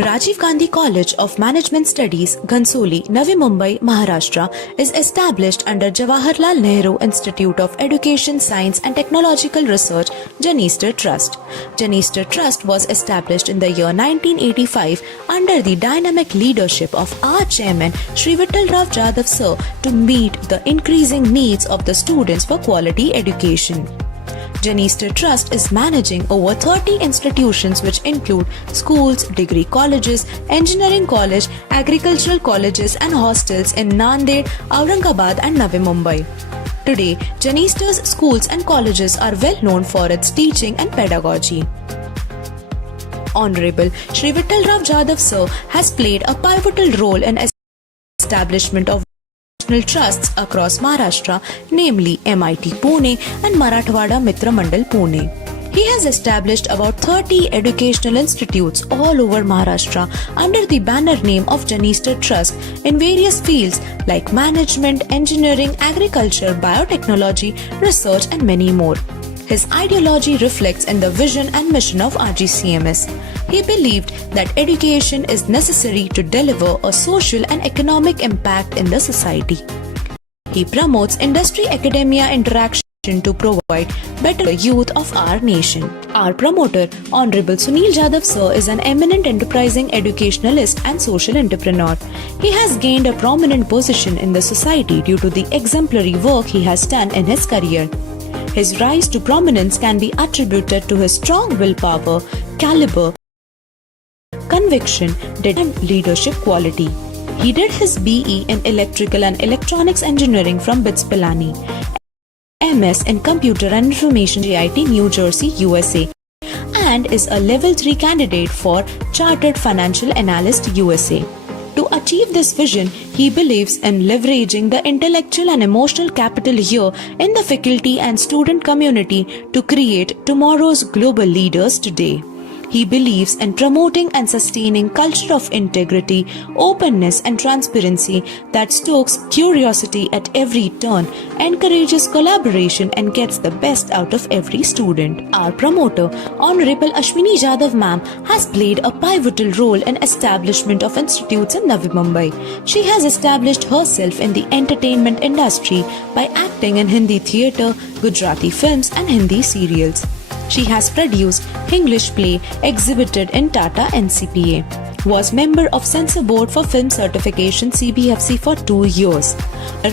Rajiv Gandhi College of Management Studies, Ghansoli, Navi Mumbai, Maharashtra is established under Jawaharlal Nehru Institute of Education, Science and Technological Research, Janister Trust. Janister Trust was established in the year 1985 under the dynamic leadership of our chairman Shri Vittal Rao Jadhav Sir to meet the increasing needs of the students for quality education. Janister Trust is managing over 30 institutions which include schools, degree colleges, engineering college, agricultural colleges and hostels in Nanded, Aurangabad and Navi Mumbai. Today, Janister's schools and colleges are well known for its teaching and pedagogy. Honorable Shri Vittal Rao Jadhav Sir has played a pivotal role in establishment of trusts across Maharashtra, namely MIT Pune and Marathwada Mitra Mandal Pune. He has established about 30 educational institutes all over Maharashtra under the banner name of Janister Trust in various fields like management, engineering, agriculture, biotechnology, research and many more. His ideology reflects in the vision and mission of RGCMS. He believed that education is necessary to deliver a social and economic impact in the society. He promotes industry-academia interaction to provide better youth of our nation. Our promoter, Honorable Sunil Jadhav Sir, is an eminent enterprising educationalist and social entrepreneur. He has gained a prominent position in the society due to the exemplary work he has done in his career. His rise to prominence can be attributed to his strong willpower, caliber, conviction, and leadership quality. He did his BE in Electrical and Electronics Engineering from BITS Pilani, MS in Computer and Information GIT New Jersey, USA, and is a Level 3 candidate for Chartered Financial Analyst, USA. To achieve this vision, he believes in leveraging the intellectual and emotional capital here in the faculty and student community to create tomorrow's global leaders today. He believes in promoting and sustaining culture of integrity, openness and transparency that stokes curiosity at every turn, encourages collaboration and gets the best out of every student. Our promoter, Honorable Ashwini Jadhav Ma'am, has played a pivotal role in establishment of institutes in Navi Mumbai. She has established herself in the entertainment industry by acting in Hindi theatre, Gujarati films and Hindi serials. She has produced English play exhibited in Tata NCPA, was member of Censor Board for Film Certification CBFC for 2 years,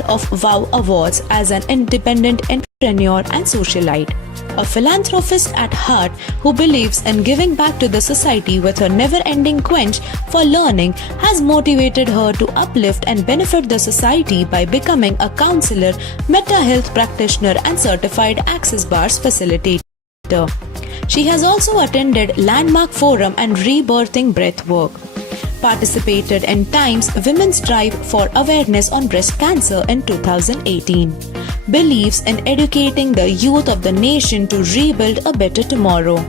of WOW Awards as an independent entrepreneur and socialite, a philanthropist at heart who believes in giving back to the society with her never-ending quench for learning has motivated her to uplift and benefit the society by becoming a counselor, mental health practitioner and certified access bars facilitator. She has also attended Landmark Forum and Rebirthing Breathwork, participated in Times Women's Drive for Awareness on Breast Cancer in 2018, believes in educating the youth of the nation to rebuild a better tomorrow.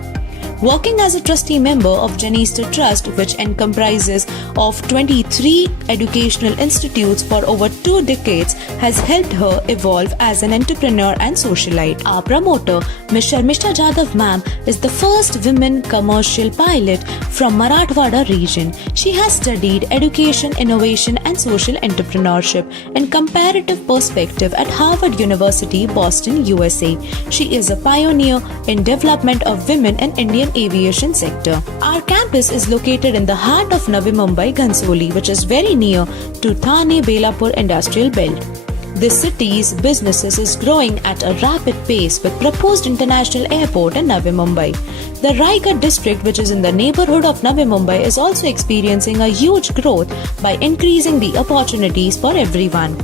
Working as a trustee member of Janister Trust, which comprises of 23 educational institutes for over 2 decades, has helped her evolve as an entrepreneur and socialite. Our promoter, Ms. Sharmishta Jadhav Ma'am, is the first women commercial pilot from Marathwada region. She has studied education, innovation and social entrepreneurship in comparative perspective at Harvard University, Boston, USA. She is a pioneer in development of women in Indian aviation sector. Our campus is located in the heart of Navi Mumbai, Ghansoli, which is very near to Thane Belapur Industrial Belt. The city's businesses is growing at a rapid pace with proposed international airport in Navi Mumbai. The Raigad district, which is in the neighborhood of Navi Mumbai, is also experiencing a huge growth by increasing the opportunities for everyone.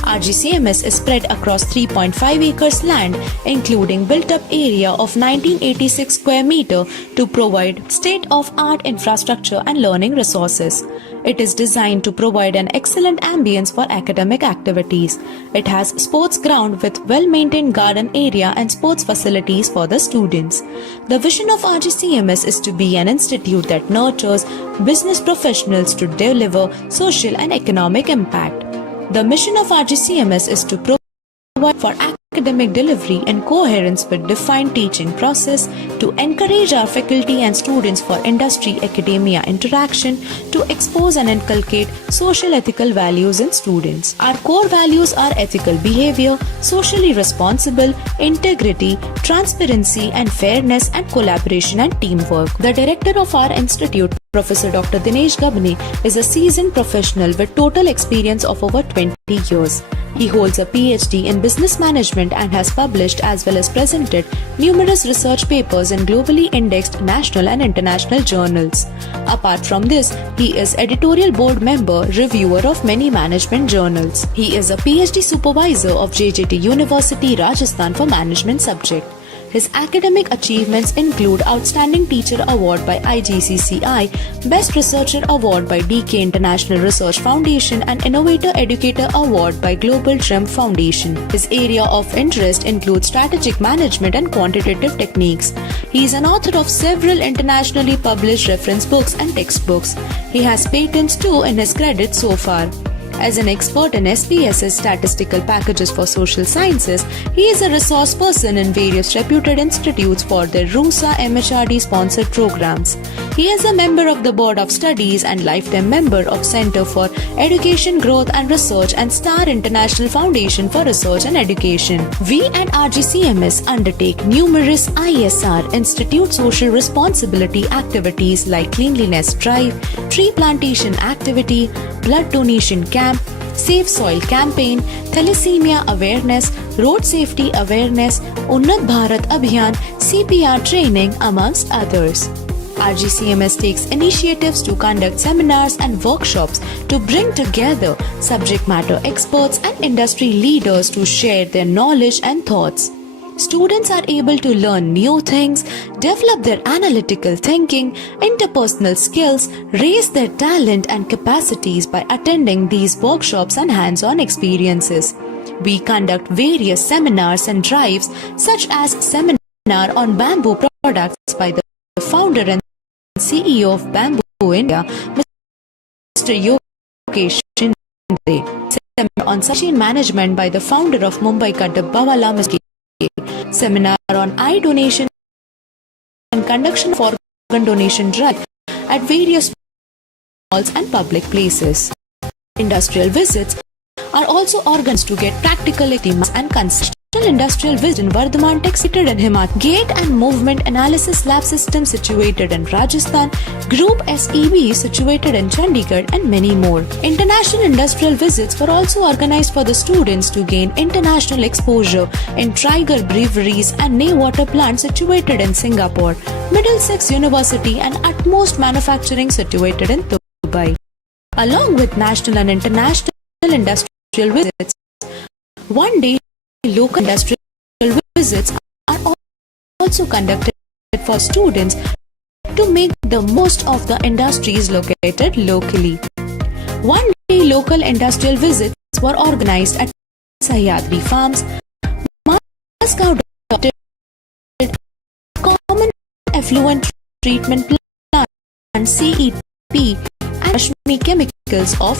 RGCMS is spread across 3.5 acres land, including built-up area of 1986 square meter to provide state-of-art infrastructure and learning resources. It is designed to provide an excellent ambience for academic activities. It has sports ground with well-maintained garden area and sports facilities for the students. The vision of RGCMS is to be an institute that nurtures business professionals to deliver social and economic impact. The mission of RGCMS is to provide for academic delivery in coherence with defined teaching process, to encourage our faculty and students for industry-academia interaction, to expose and inculcate social ethical values in students. Our core values are ethical behavior, socially responsible, integrity, transparency and fairness, and collaboration and teamwork. The director of our institute, Professor Dr. Dinesh Gabne, is a seasoned professional with total experience of over 20 years. He holds a PhD in business management and has published as well as presented numerous research papers in globally indexed national and international journals. Apart from this, he is editorial board member, reviewer of many management journals. He is a PhD supervisor of JJT University, Rajasthan for management subject. His academic achievements include Outstanding Teacher Award by IGCCI, Best Researcher Award by DK International Research Foundation, and Innovator Educator Award by Global Triumph Foundation. His area of interest includes strategic management and quantitative techniques. He is an author of several internationally published reference books and textbooks. He has patents too in his credit so far. As an expert in SPSS statistical packages for social sciences, he is a resource person in various reputed institutes for their RUSA MHRD sponsored programs. He is a member of the Board of Studies and lifetime member of Center for Education Growth and Research and Star International Foundation for Research and Education. We at RGCMS undertake numerous ISR Institute social responsibility activities like cleanliness drive, tree plantation activity, blood donation camp, Safe Soil Campaign, Thalassemia Awareness, Road Safety Awareness, Unnat Bharat Abhiyan, CPR training, amongst others. RGCMS takes initiatives to conduct seminars and workshops to bring together subject matter experts and industry leaders to share their knowledge and thoughts. Students are able to learn new things, develop their analytical thinking, interpersonal skills, raise their talent and capacities by attending these workshops and hands-on experiences. We conduct various seminars and drives such as seminar on bamboo products by the founder and CEO of Bamboo India, Mr. Yogesh Shinde. Seminar on chain management by the founder of Mumbai Ka Dabbawala, Mr. Seminar on eye donation and conduction of organ donation drive at various malls and public places. Industrial visits are also organized to get practical experience and construction. Industrial visit in Vardhaman Tech situated in Himachal, Gate and Movement Analysis Lab System situated in Rajasthan, Group SEB situated in Chandigarh, and many more. International industrial visits were also organized for the students to gain international exposure in Tiger breweries and Ney water plant situated in Singapore, Middlesex University and Utmost Manufacturing situated in Dubai. Along with national and international industrial visits, one-day local industrial visits are also conducted for students to make the most of the industries located locally. One-day local industrial visits were organized at Sahyadri Farms, Moscow Common Effluent Treatment Plant, and CEP and Rashmi Chemicals of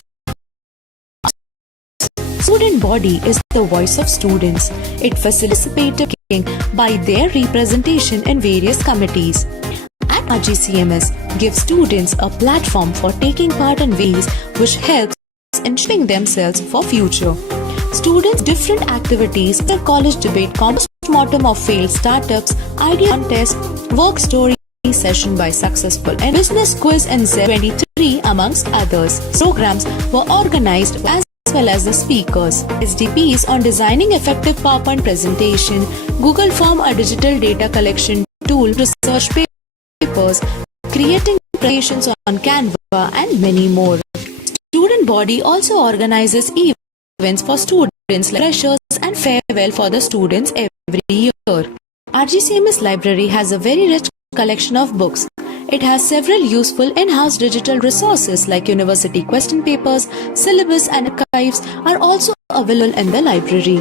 Student body is the voice of students. It facilitates participating by their representation in various committees. At RGCMS gives students a platform for taking part in ways which helps in shaping themselves for future. Students' different activities, their college debate, post-mortem of failed startups, idea contest, work story session by successful and business quiz in Z23 amongst others. Programs were organized as well as the speakers. SDPs on designing effective PowerPoint presentation, Google Form a digital data collection tool, research papers, creating presentations on Canva and many more. Student body also organizes events for students like freshers and farewell for the students every year. RGCMS library has a very rich collection of books. It has several useful in-house digital resources like university question papers, syllabus and archives are also available in the library.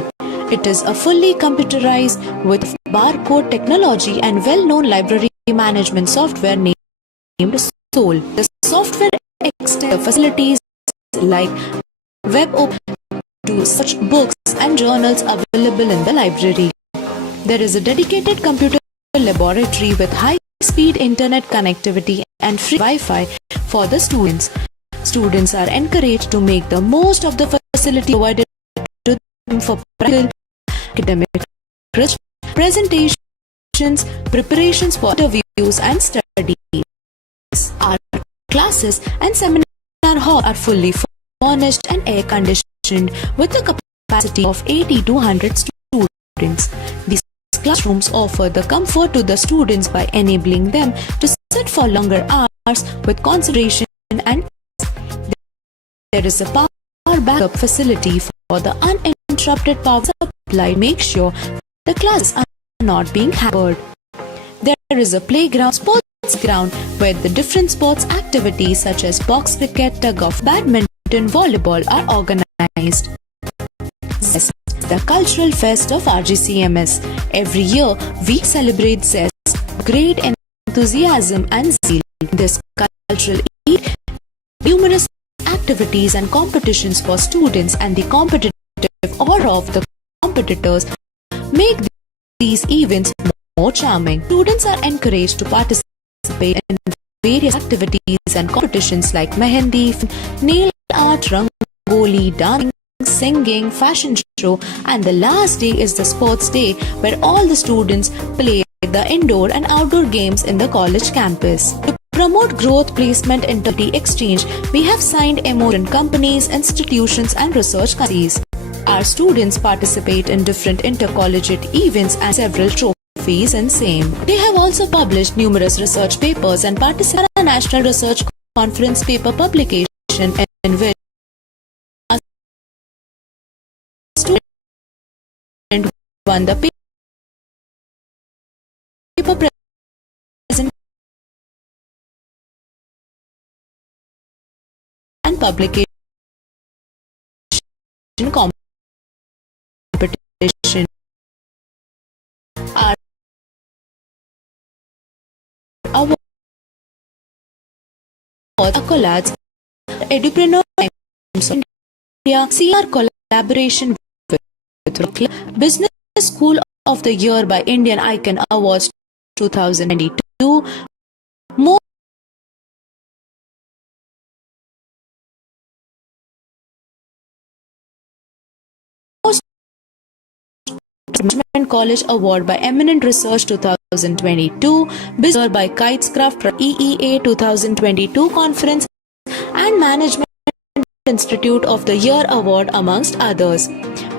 It is a fully computerized with barcode technology and well-known library management software named Soul. The software extends facilities like web open to such books and journals available in the library. There is a dedicated computer laboratory with high-speed internet connectivity and free Wi-Fi for the students. Students are encouraged to make the most of the facility provided to them for practical academic research, presentations, preparations for interviews and studies. Our classes and seminar halls are fully furnished and air-conditioned with a capacity of 80 to 100 students. These classrooms offer the comfort to the students by enabling them to sit for longer hours with concentration, and there is a power backup facility for the uninterrupted power supply to make sure the classes are not being hampered. There is a playground, sports ground, where the different sports activities such as box cricket, tug of badminton, volleyball are organized. Zest, the cultural fest of RGCMS. Every year we celebrate Zest, great enthusiasm and zeal. This cultural event, numerous activities and competitions for students, and the competitive aura of the competitors make these events more charming. Students are encouraged to participate in various activities and competitions like mehendi, nail art, rangoli, dancing, singing, fashion show, and the last day is the sports day, where all the students play the indoor and outdoor games in the college campus. To promote growth, placement, and intercity exchange, we have signed MOUs in companies, institutions, and research companies. Our students participate in different intercollegiate events and several trophies in same. They have also published numerous research papers and participated in a national research conference paper publication in which a student won the paper presentation and publication competition. Our awards, accolades, Edupreneur India, CR collaboration with Business School of the Year by Indian Icon Awards 2022. Most Management College Award by Eminent Research 2022, Business by Kitescraft EEA 2022 Conference, and Management Institute of the Year Award, amongst others.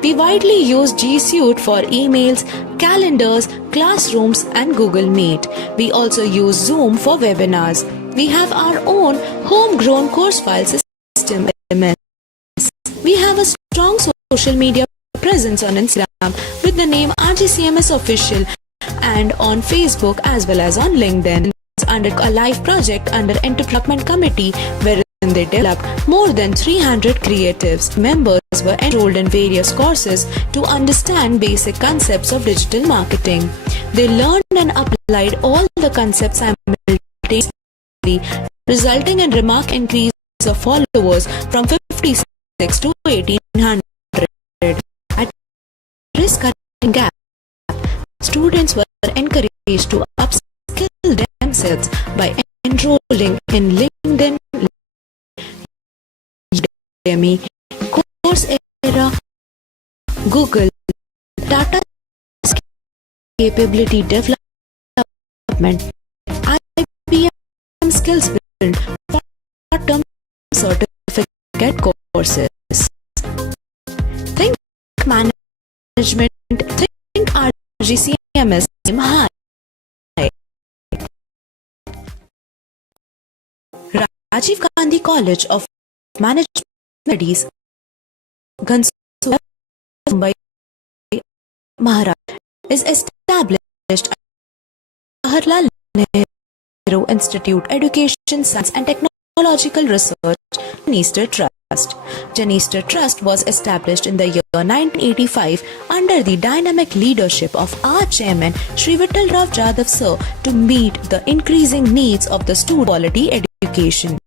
We widely use G Suite for emails, calendars, classrooms, and Google Meet. We also use Zoom for webinars. We have our own homegrown course file system. We have a strong social media presence on Instagram with the name RGCMS Official, and on Facebook as well as on LinkedIn. Under a live project under Development Committee, wherein they developed more than 300 creatives. Members were enrolled in various courses to understand basic concepts of digital marketing. They learned and applied all the concepts simultaneously, resulting in remarkable increase of followers from 56 to 1800. At risk cutting gap, students were encouraged to upskill themselves by enrolling in LinkedIn, Udemy, Coursera, Google, Data Capability Development, IBM Skills Build, short-term certificate courses. Think management, think RGCMS high. Rajiv Gandhi College of Management Studies, Ghansura, Mumbai, Maharashtra, is established at Jawaharlal Nehru Institute Education, Science and Technological Research, Janister Trust. Janister Trust was established in the year 1985 under the dynamic leadership of our chairman Shri Vittal Rao Jadhav Sir to meet the increasing needs of the student quality education.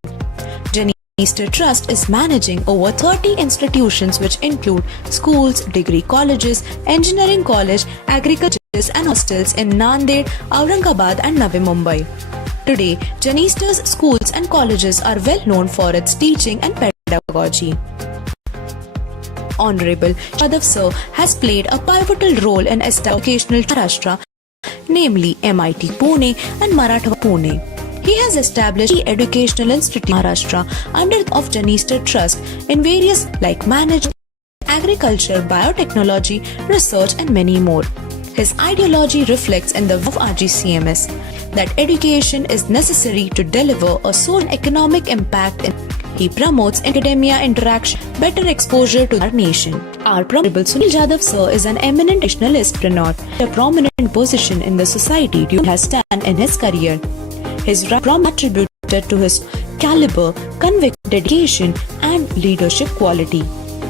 Easter Trust is managing over 30 institutions which include schools, degree colleges, engineering college, agriculture and hostels in Nanded, Aurangabad and Navi Mumbai. Today, Janister's schools and colleges are well known for its teaching and pedagogy. Honorable Jadhav Sir has played a pivotal role in educational Maharashtra, namely MIT Pune and Marathwada Pune. He has established educational institutes in Maharashtra under of Janister Trust in various like management, agriculture, biotechnology, research and many more. His ideology reflects in the of RGCMS that education is necessary to deliver a social economic impact. He promotes academia interaction, better exposure to our nation. Our Honorable Sunil Jadhav Sir is an eminent nationalist entrepreneur, a prominent position in the society due to his stand in his career. His rise attributed to his caliber, conviction, dedication, and leadership quality.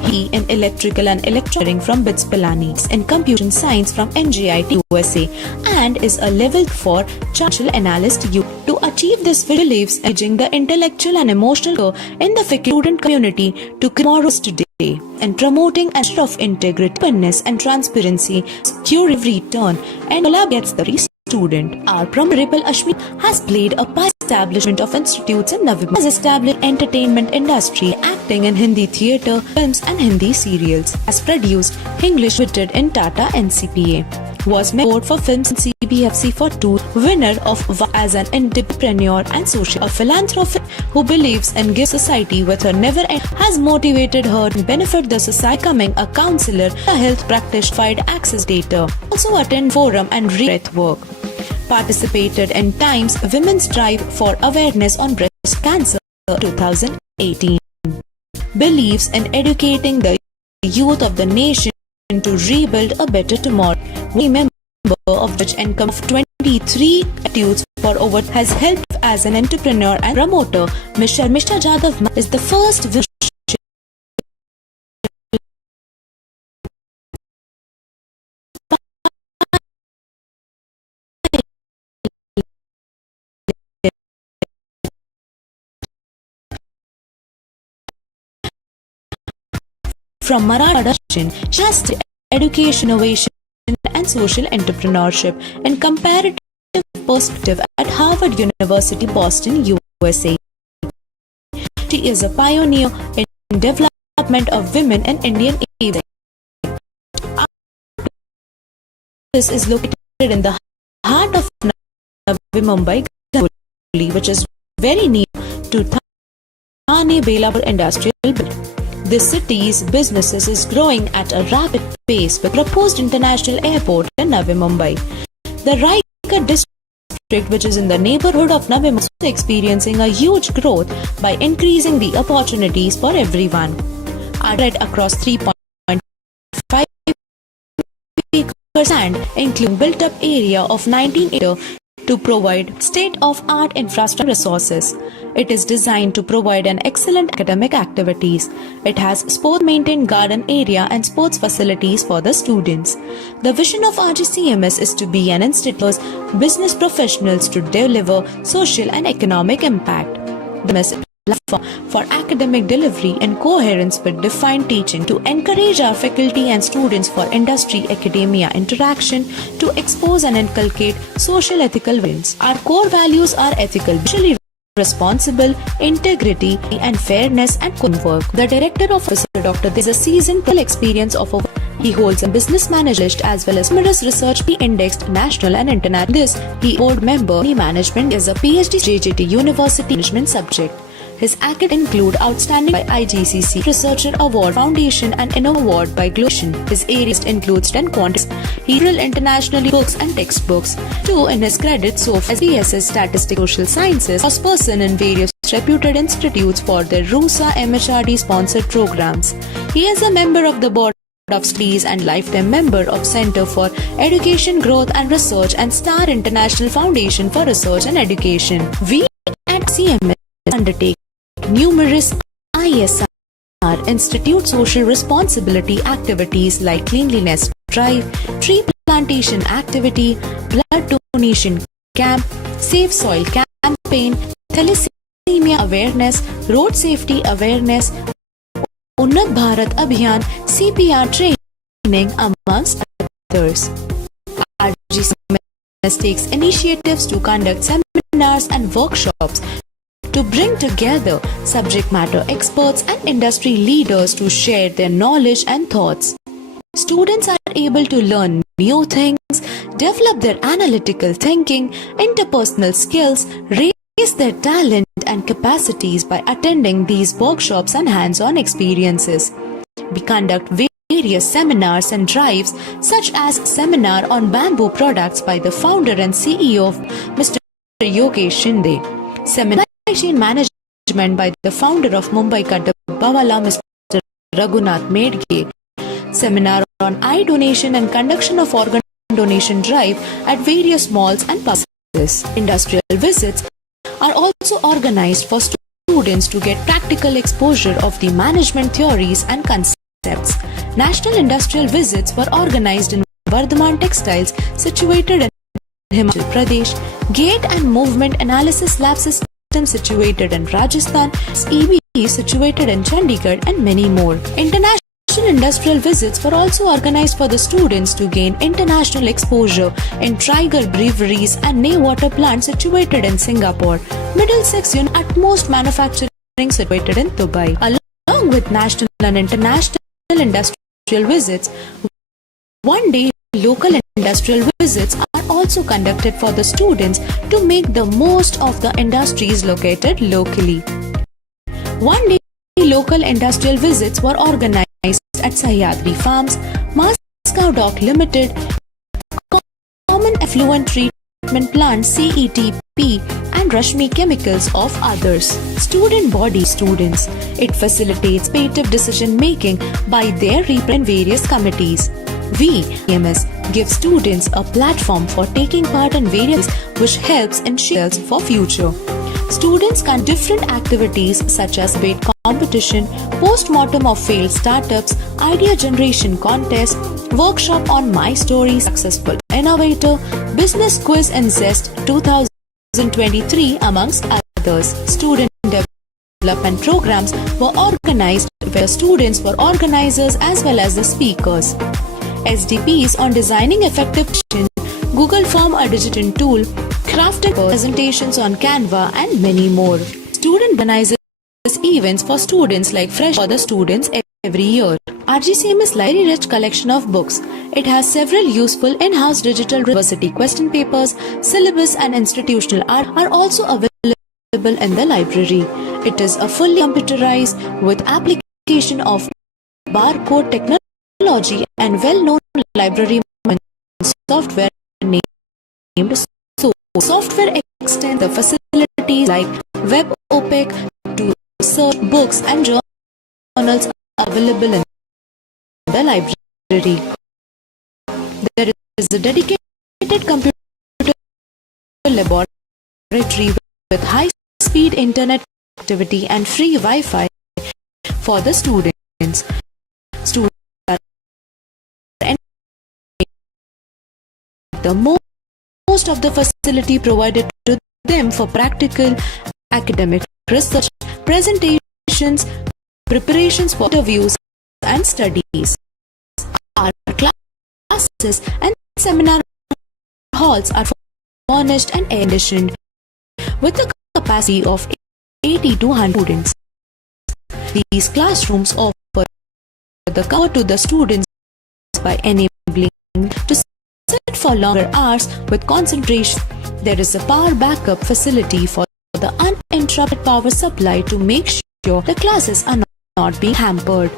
He in electrical and electronics from BITS Pilani, in computer science from NJIT USA, and is a level 4 financial analyst. To achieve this, he believes in engaging the intellectual and emotional in the student community to tomorrow's today and promoting a state of integrity, openness, and transparency, secure every turn, and all gets the student. Our Honorable Ashmi has played a part establishment of institutes in Navi Mumbai, has established entertainment industry, acting in Hindi theatre, films and Hindi serials, has produced English written in Tata NCPA, was mentored for films in CBFC for 2, winner of as an entrepreneur and social, a philanthropist who believes in giving society with her never end, has motivated her to benefit the society, becoming a counselor, a health practitioner, access data, also attend forum and breath work. Participated in Times Women's Drive for Awareness on Breast Cancer 2018. Believes in educating the youth of the nation to rebuild a better tomorrow. We member of which income of 23 attitudes for over has helped as an entrepreneur and promoter. Mr. Jadhav is the first from Marathwada. She has education, innovation and social entrepreneurship in comparative perspective at Harvard University, Boston, USA. She is a pioneer in development of women in Indian aviation. This is located in the heart of Navi Mumbai, which is very near to Thane Belapur Industrial Belt. The city's businesses is growing at a rapid pace with proposed international airport in Navi Mumbai. The Raigad district, which is in the neighborhood of Navi Mumbai, is experiencing a huge growth by increasing the opportunities for everyone. Are spread across 3.5 acres and including built-up area of 19 acres to provide state-of-art infrastructure resources. It is designed to provide an excellent academic activities. It has sport maintained garden area and sports facilities for the students. The vision of RGCMS is to be an institute for business professionals to deliver social and economic impact. The platform for academic delivery in coherence with defined teaching to encourage our faculty and students for industry academia interaction to expose and inculcate social ethical values. Our core values are ethical, socially responsible, integrity and fairness and work. The director of Dr. There is a seasoned experience of over. He holds a business manager as well as numerous research indexed national and international. This he board member management is a PhD JJT University management subject. His academics include Outstanding by IGCC Researcher Award Foundation and Inno Award by Globation. His areas includes 10 quantities. He wrote internationally books and textbooks. 2 in his credits so as BSS Statistical Social Sciences as person in various reputed institutes for their RUSA MHRD sponsored programs. He is a member of the board of studies and lifetime member of Center for Education Growth and Research and Star International Foundation for Research and Education. We at CMS undertake numerous ISR Institute social responsibility activities like cleanliness drive, tree plantation activity, blood donation camp, safe soil campaign, thalassemia thalassemia awareness, road safety awareness, Unnat Bharat Abhiyan, CPR training, amongst others. RGCMS takes initiatives to conduct seminars and workshops to bring together subject matter experts and industry leaders to share their knowledge and thoughts. Students are able to learn new things, develop their analytical thinking, interpersonal skills, raise their talent and capacities by attending these workshops and hands-on experiences. We conduct various seminars and drives, such as seminar on bamboo products by the founder and CEO of Mr. Yogesh Shinde, seminar on chain management by the founder of Mumbai Dabbawala, Mr. Raghunath Medge, seminar on eye donation and conduction of organ donation drive at various malls and pubs. Industrial visits are also organized for students to get practical exposure of the management theories and concepts. National industrial visits were organized in Vardhaman Textiles, situated in Himachal Pradesh, Gate and Movement Analysis Lab System, situated in Rajasthan, EBE, situated in Chandigarh, and many more. International industrial visits were also organized for the students to gain international exposure in Tiger breweries and Ney water plants situated in Singapore, Middlesex Utmost Manufacturing situated in Dubai. Along with national and international industrial visits, one-day local industrial visits are also conducted for the students to make the most of the industries located locally. One-day local industrial visits were organized at Sahyadri Farms, Moscow Dock Limited, Common Effluent Treatment Plant CETP, and Rashmi Chemicals of others. Student body students. It facilitates creative decision making by their represent various committees. VMS gives students a platform for taking part in various which helps in shapes for future. Students can different activities such as debate competition, post-mortem of failed startups, idea generation contest, workshop on My Story, Successful Innovator, Business Quiz and Zest 2023 amongst others. Student development programs were organized where students were organizers as well as the speakers. SDPs on designing effective Google Form a digital tool, crafted presentations on Canva and many more. Student organizes events for students like Fresh for the students every year. RGCMS library rich collection of books. It has several useful in-house digital university question papers, syllabus and institutional art are also available in the library. It is a fully computerized with application of barcode technology and well-known library software named So. Software extends the facilities like web OPEC to search books and journals available in the library. There is a dedicated computer laboratory with high-speed internet connectivity and free Wi-Fi for the students. Students are the most of the facility provided to them for practical academic research, presentations, preparations for interviews and studies. Our classes and seminar halls are furnished and air-conditioned with a capacity of 80 to 100 students. These classrooms offer the cover to the students by enabling to sit for longer hours with concentration. There is a power backup facility for the uninterrupted power supply to make sure the classes are not being hampered.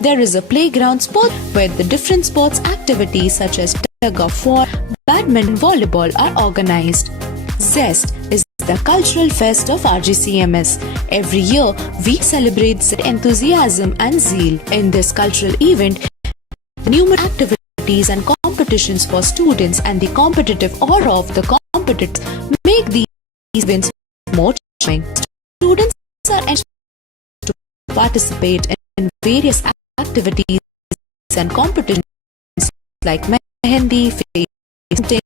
There is a playground sport where the different sports activities such as tug of war, badminton, volleyball are organized. Zest is the cultural fest of RGCMS. Every year, we celebrate the enthusiasm and zeal. In this cultural event, numerous activities and competitions for students and the competitive aura of the competitors make these events more charming. Students are encouraged to participate in various activities and competitions like mehendi, painting,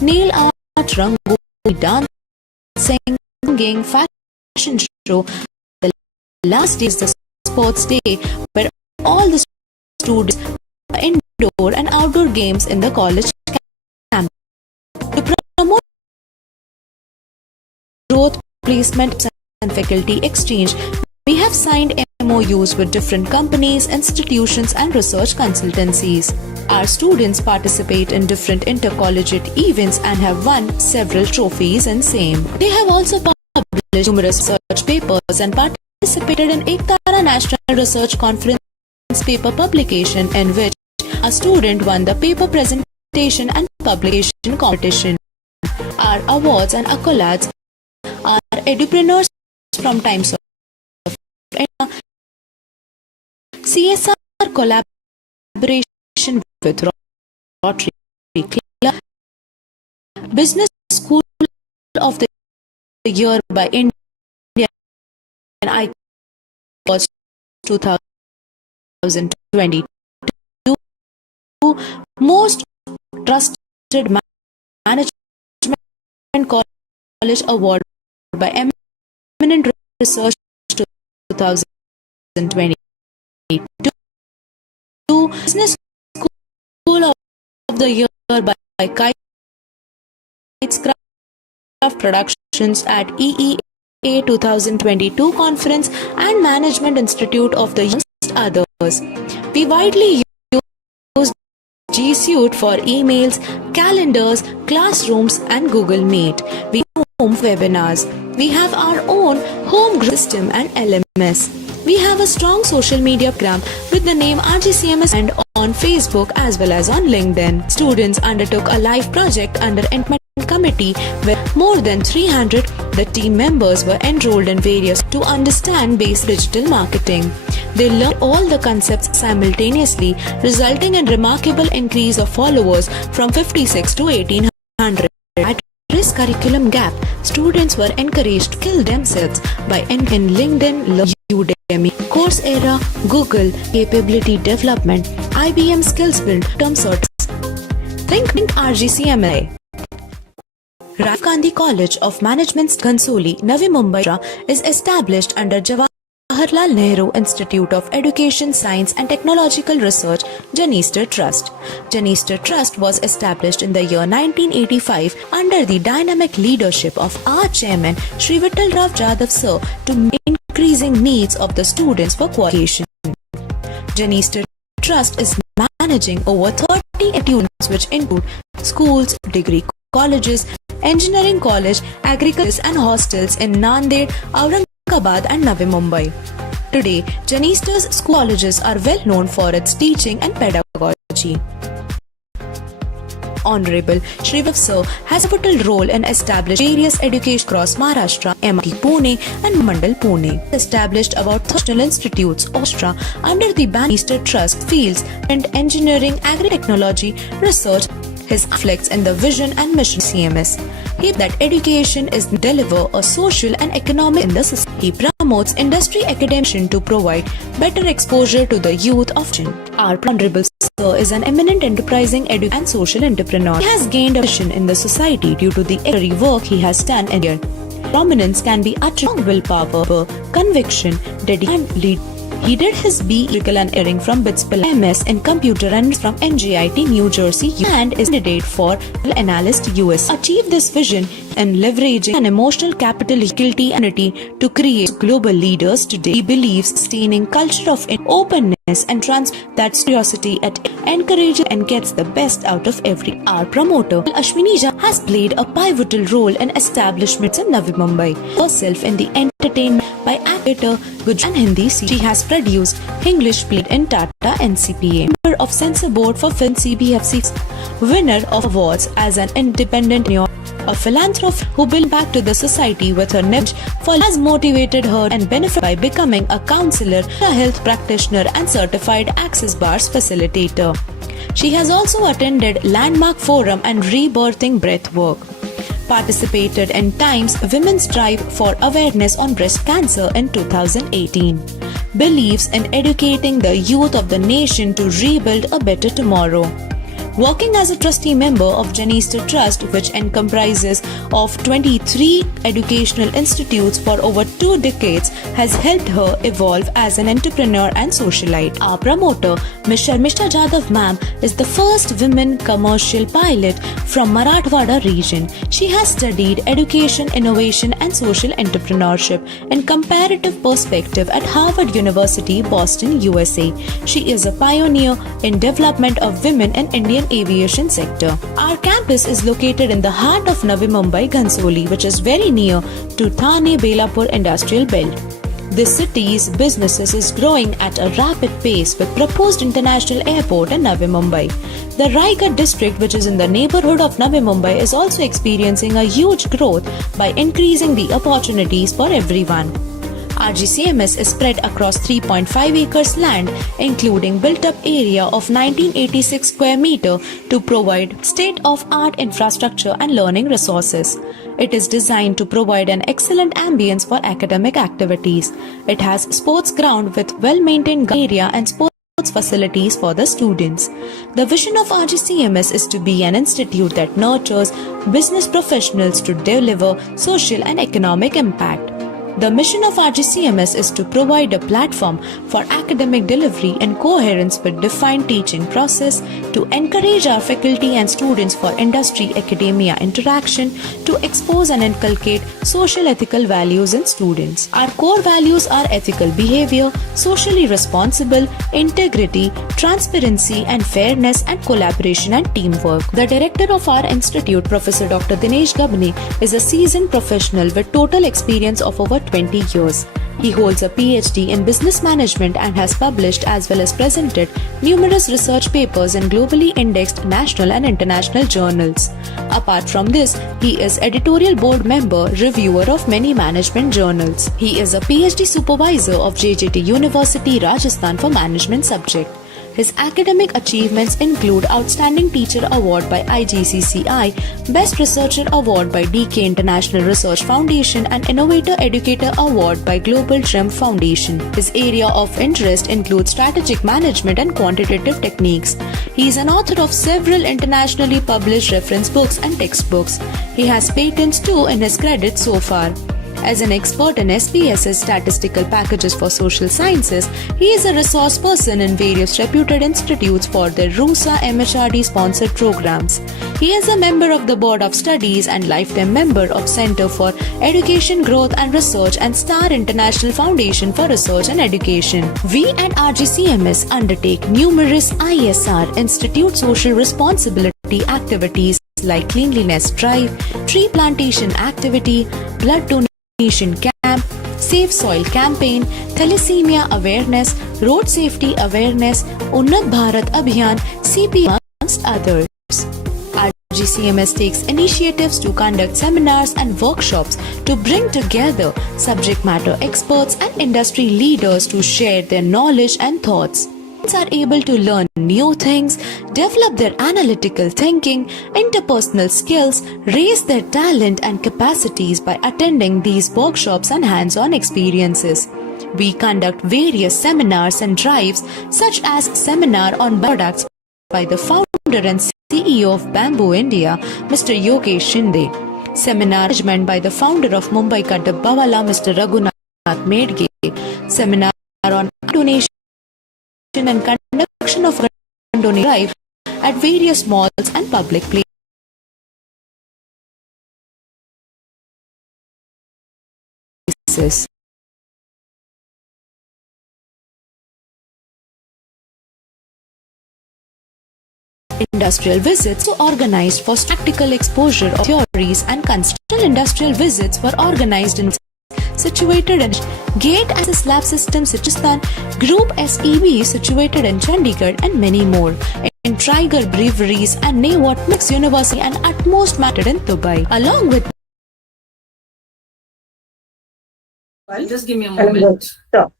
nail art, rangoli, dancing, singing, fashion show. The last day is the sports day, where all the students are indoor and outdoor games in the college campus. To promote growth, placement and faculty exchange, we have signed MOUs with different companies, institutions and research consultancies. Our students participate in different intercollegiate events and have won several trophies in same. They have also published numerous research papers and participated in Ektara National Research Conference paper publication, in which a student won the paper presentation and publication competition. Our awards and accolades are Edupreneurs from Times of India, CSR collaboration with Rotary Club, Business School of the Year by India and ICOS 2022, Most Trusted Management College Award by Eminent Research 2022, Business School of the Year by Kitescraft Productions at EEA 2022 Conference and Management Institute of the Year, amongst others. We widely use G Suite for emails, calendars, classrooms and Google Meet. We home webinars. We have our own home system and LMS. We have a strong social media program with the name RGCMS and on Facebook as well as on LinkedIn. Students undertook a live project under Entertainment Committee where more than 300 the team members were enrolled in various to understand basic digital marketing. They learned all the concepts simultaneously, resulting in remarkable increase of followers from 56 to 1800. At this curriculum gap, students were encouraged to kill themselves by in LinkedIn, Udemy, Coursera, Google, Capability Development, IBM Skills Build, term sorts. Think RGCMA. Rajiv Gandhi College of Management Ghansoli, Navi Mumbai is established under Jawaharlal Nehru Institute of Education, Science and Technological Research, Janister Trust. Janister Trust was established in the year 1985 under the dynamic leadership of our chairman Shri Vittal Rao Jadhav Sir to meet increasing needs of the students for qualification. Janister Trust is managing over 30 institutions which include schools, degree colleges, engineering college, agriculture and hostels in Nanded, Aurangabad and Navi Mumbai. Today, Janister's school colleges are well known for its teaching and pedagogy. Honorable Shri Vittal Sir has a pivotal role in establishing various education across Maharashtra, MIT Pune and Mandal Pune. Established about 30 institutes Austria under the Bannister Trust fields and engineering, agri-technology, research. His reflects in the vision and mission CMS. He that education is deliver a social and economic in the society. He promotes industry academia to provide better exposure to the youth of Chin. Our Honorable Sir is an eminent enterprising and social entrepreneur. He has gained a position in the society due to the exemplary work he has done in year. Prominence can be attributed to willpower, conviction, dedication and lead. He did his BE and Engineering from BITS MS in Computer and from NJIT New Jersey and is a candidate for Analyst US. Achieve this vision in leveraging an emotional capital faculty and unity to create global leaders today. He believes sustaining culture of openness and that curiosity at encourages and gets the best out of every. Our promoter Ashwini Jha has played a pivotal role in establishments in Navi Mumbai. Herself in the entertainment by actor Gujarat and Hindi. She has produced English played in Tata NCPA. Member of Censor Board for Film CBFC. Winner of awards as an independent a philanthropist who built back to the society with her knowledge for has motivated her and benefited by becoming a counselor, a health practitioner and certified access bars facilitator. She has also attended Landmark Forum and Rebirthing Breathwork. Participated in Times Women's Drive for Awareness on Breast Cancer in 2018. Believes in educating the youth of the nation to rebuild a better tomorrow. Working as a trustee member of Genista Trust, which comprises of 23 educational institutes for over 2 decades, has helped her evolve as an entrepreneur and socialite. Our promoter, Ms. Sharmishta Jadhav ma'am, is the first women commercial pilot from Marathwada region. She has studied education, innovation and social entrepreneurship in comparative perspective at Harvard University, Boston, USA. She is a pioneer in development of women in Indian aviation sector. Our campus is located in the heart of Navi Mumbai, Ghansoli, which is very near to Thane Belapur Industrial Belt. The city's businesses is growing at a rapid pace with proposed international airport in Navi Mumbai. The Raigad district, which is in the neighborhood of Navi Mumbai, is also experiencing a huge growth by increasing the opportunities for everyone. RGCMS is spread across 3.5 acres land, including built-up area of 1986 square meter to provide state-of-art infrastructure and learning resources. It is designed to provide an excellent ambience for academic activities. It has sports ground with well-maintained area and sports facilities for the students. The vision of RGCMS is to be an institute that nurtures business professionals to deliver social and economic impact. The mission of RGCMS is to provide a platform for academic delivery in coherence with defined teaching process, to encourage our faculty and students for industry-academia interaction, to expose and inculcate social ethical values in students. Our core values are ethical behavior, socially responsible, integrity, transparency and fairness, and collaboration and teamwork. The director of our institute, Professor Dr. Dinesh Gabne, is a seasoned professional with total experience of over 20 years. He holds a PhD in business management and has published as well as presented numerous research papers in globally indexed national and international journals. Apart from this, he is editorial board member, reviewer of many management journals. He is a PhD supervisor of JJT University, Rajasthan for management subject. His academic achievements include Outstanding Teacher Award by IGCCI, Best Researcher Award by DK International Research Foundation, and Innovator Educator Award by Global Triumph Foundation. His area of interest includes strategic management and quantitative techniques. He is an author of several internationally published reference books and textbooks. He has patents too in his credit so far. As an expert in SPSS statistical packages for social sciences, he is a resource person in various reputed institutes for their RUSA MHRD sponsored programs. He is a member of the Board of Studies and lifetime member of Center for Education Growth and Research and Star International Foundation for Research and Education. We at RGCMS undertake numerous ISR Institute social responsibility activities like cleanliness drive, tree plantation activity, blood donation camp, Safe Soil campaign, thalassemia awareness, road safety awareness, Unnat Bharat Abhiyan, CP amongst others. RGCMS takes initiatives to conduct seminars and workshops to bring together subject matter experts and industry leaders to share their knowledge and thoughts. Are able to learn new things, develop their analytical thinking, interpersonal skills, raise their talent and capacities by attending these workshops and hands-on experiences. We conduct various seminars and drives such as seminar on products by the founder and CEO of Bamboo India, Mr. Yogesh Shinde. Seminar management by the founder of Mumbai Ka Dabbawala, Mr. Raghunath Medge. Seminar on donation and conduction of donation drive at various malls and public places. Industrial visits were organized for practical exposure of theories and construction. Industrial visits were organized in situated in Gate Access Lab System Rajasthan, Group SEB situated in Chandigarh, and many more. In Tiger Breweries and Nawat Mix University and Utmost Matter in Dubai. Along with just give me a moment. Sure.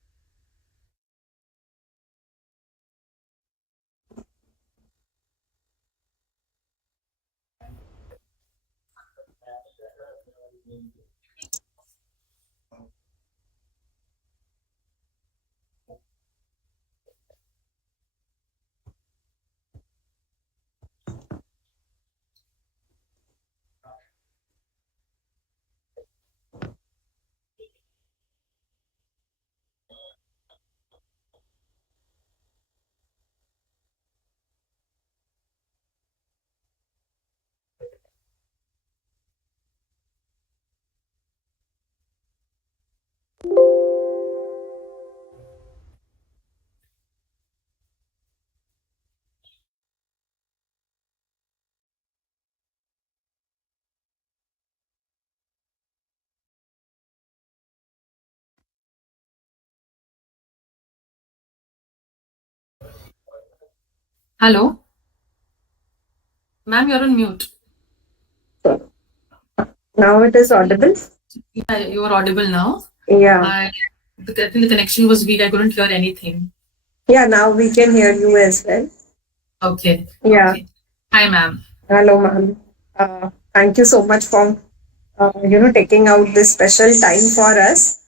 Hello, ma'am, you're on mute. So now it is audible. Yeah, you are audible now. Yeah. I think the connection was weak. I couldn't hear anything. Yeah, now we can hear you as well. Okay. Yeah. Okay. Hi, ma'am. Hello, ma'am. Thank you so much for taking out this special time for us.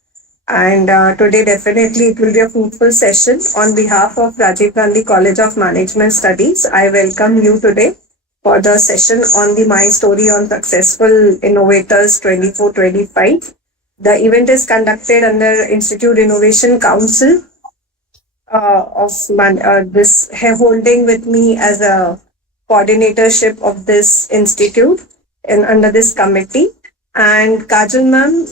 And today definitely it will be a fruitful session. On behalf of Rajiv Gandhi College of Management Studies, I welcome you today for the session on the My Story on Successful Innovators 24-25. The event is conducted under Institute Innovation Council this holding with me as a coordinatorship of this institute and under this committee. And Kajal ma'am,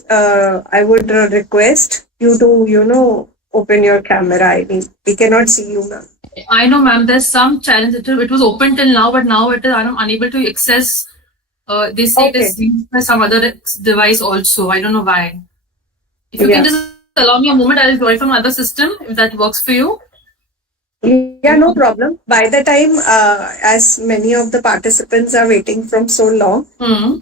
I would request you to, open your camera. I mean, we cannot see you, ma'am. I know, ma'am. There's some challenge. It was open till now, but now it is. I'm unable to access. They say it is linked by some other device also. I don't know why. If you can just allow me a moment, I'll join from another system if that works for you. Yeah, no problem. By the time, as many of the participants are waiting from so long,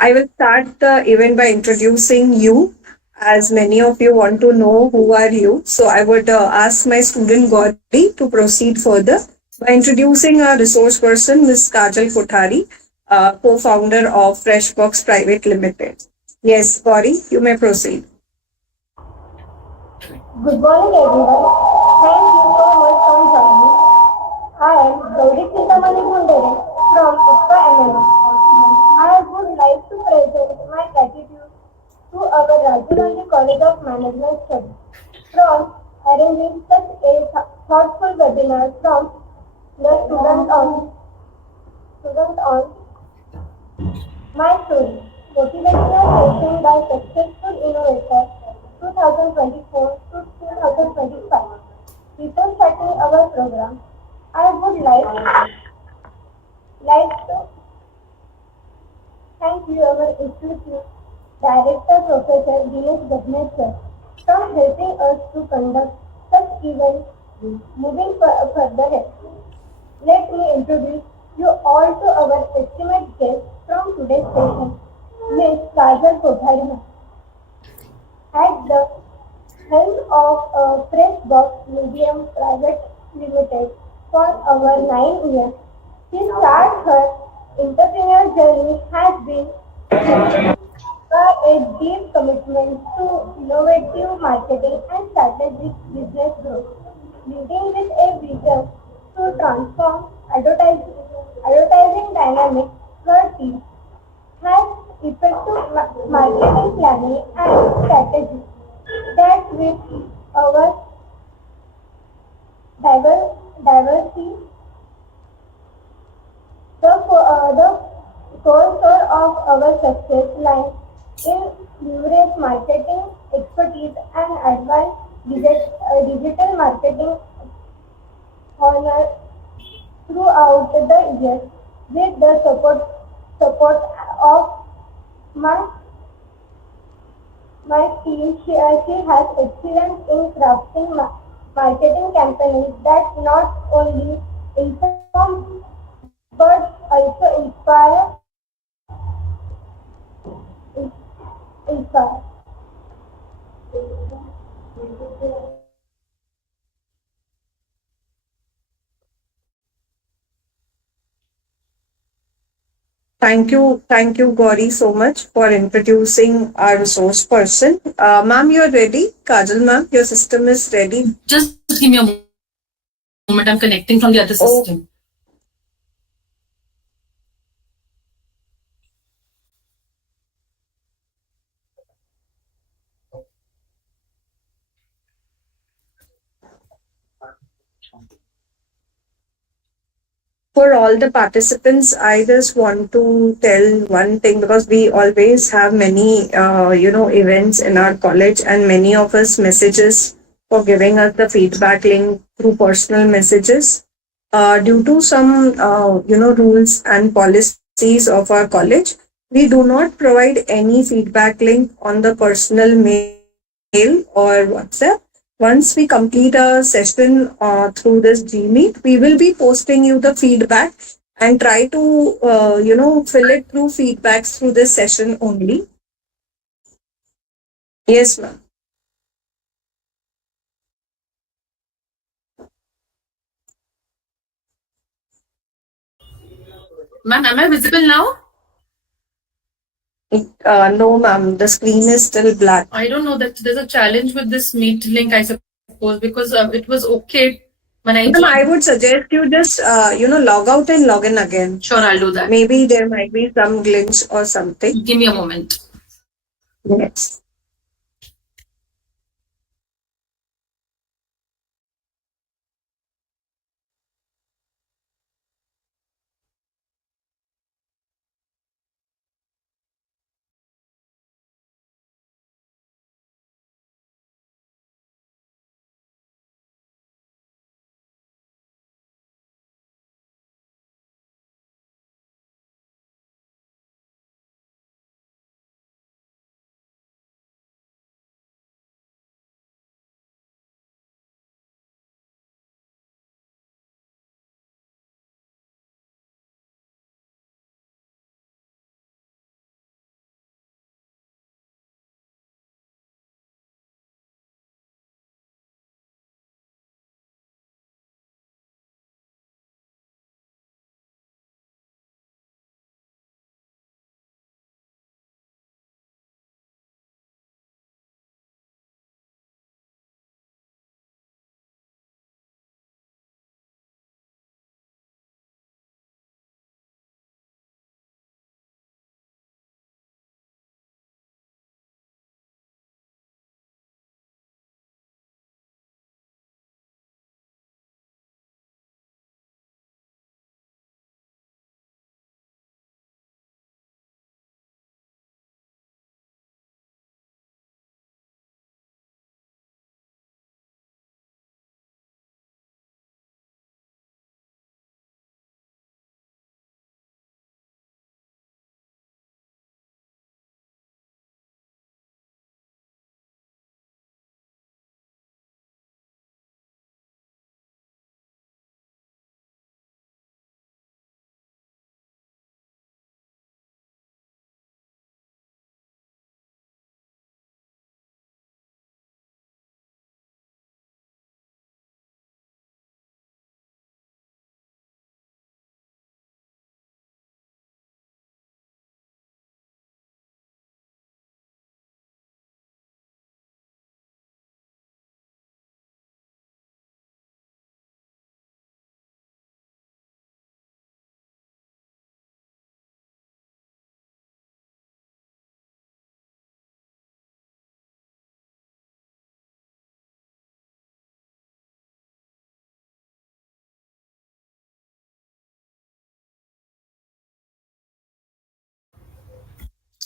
I will start the event by introducing you, as many of you want to know who are you. So I would ask my student Gauri to proceed further by introducing our resource person, Ms. Kajal Kothari, co-founder of Freshbox Private Limited. Yes, Gauri, you may proceed. Good morning, everyone. Thank you so much for joining. I am Gauri Chitamani Gundere from ISPA MLM. I would like to present my gratitude to our Rajiv Gandhi College of Management Studies from arranging such a thoughtful webinar from the student on my story, motivational session by successful innovator 2024 to 2025. Before starting our program, I would like to thank you, our Institute Director Professor Dinesh Gagneswar, for helping us to conduct such events. Moving further ahead, let me introduce you all to our esteemed guest from today's session, Ms. Kajal Kothari. At the helm of Freshbox Medium Private Limited for over 9 years, she started her entrepreneurial journey has been a deep commitment to innovative marketing and strategic business growth, leading with a vision to transform advertising dynamics. Her team has effective marketing planning and strategy that with our diversity, the core of our success lies in leverage marketing expertise and advanced digital marketing honor throughout the years with the support of my my team. She has experience in crafting marketing campaigns that not only inform but also inspire. Thank you, Gauri, so much for introducing our resource person. Ma'am, you're ready. Kajal, ma'am, your system is ready. Just give me a moment. I'm connecting from the other system. For all the participants, I just want to tell one thing because we always have many, events in our college, and many of us messages for giving us the feedback link through personal messages. Due to some, rules and policies of our college, we do not provide any feedback link on the personal mail or WhatsApp. Once we complete a session through this Gmeet, we will be posting you the feedback and try to, fill it through feedbacks through this session only. Yes, ma'am. Ma'am, am I visible now? No, ma'am. The screen is still black. I don't know that there's a challenge with this Meet link, I suppose, because it was okay when I Ma'am, joined. I would suggest you just, log out and log in again. Sure, I'll do that. Maybe there might be some glitch or something. Give me a moment. Yes.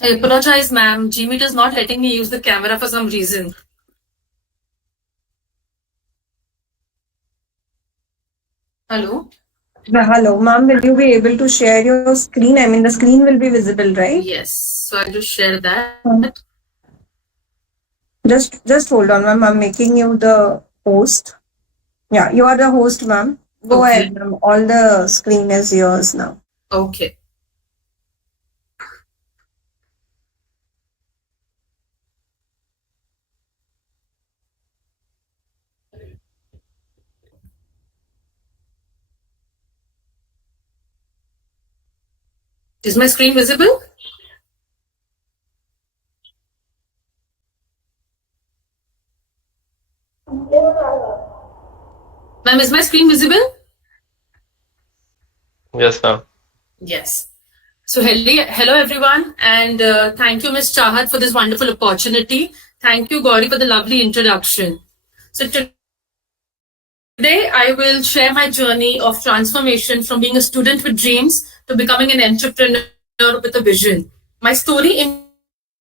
I apologize, ma'am. Gmeet is not letting me use the camera for some reason. Hello? Hello, ma'am. Will you be able to share your screen? I mean, the screen will be visible, right? Yes. So I'll just share that. Just hold on, ma'am. I'm making you the host. Yeah, you are the host, ma'am. Go Okay. ahead, ma'am. All the screen is yours now. Okay. Is my screen visible? Ma'am, is my screen visible? Yes, ma'am. Yes. So hello everyone, and thank you, Ms. Chahat, for this wonderful opportunity. Thank you, Gauri, for the lovely introduction. So today I will share my journey of transformation from being a student with dreams to becoming an entrepreneur with a vision. My story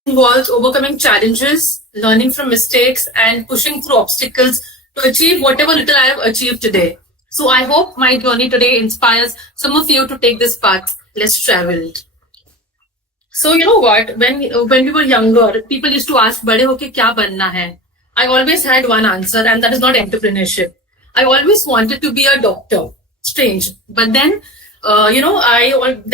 involves overcoming challenges, learning from mistakes, and pushing through obstacles to achieve whatever little I have achieved today. So I hope my journey today inspires some of you to take this path less traveled. So you know what? When we were younger, people used to ask, "बड़े होके क्या बनना है?" I always had one answer, and that is not entrepreneurship. I always wanted to be a doctor. Strange, but then,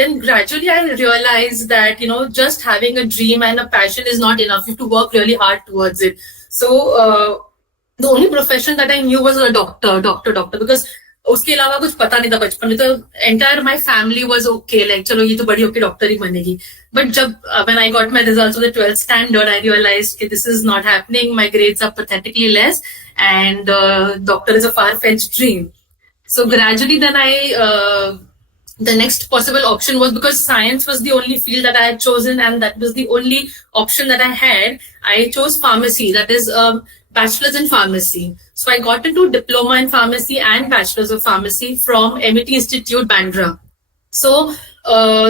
then gradually I realized that just having a dream and a passion is not enough. You have to work really hard towards it. So the only profession that I knew was a doctor, because उसके अलावा कुछ पता नहीं था बचपन में. तो entire my family was okay, like चलो ये तो बड़ी होके डॉक्टर ही बनेगी. बट जब when I got my results of the 12th standard, I realise कि this is not happening. My grades are pathetically less and doctor is a far fetched dream. So gradually then the next possible option was, because science was the only field that I had chosen and that was the only option that I had, I chose pharmacy, that is bachelor's in pharmacy. So I got into diploma in pharmacy and bachelor's of pharmacy from MIT Institute, Bandra. So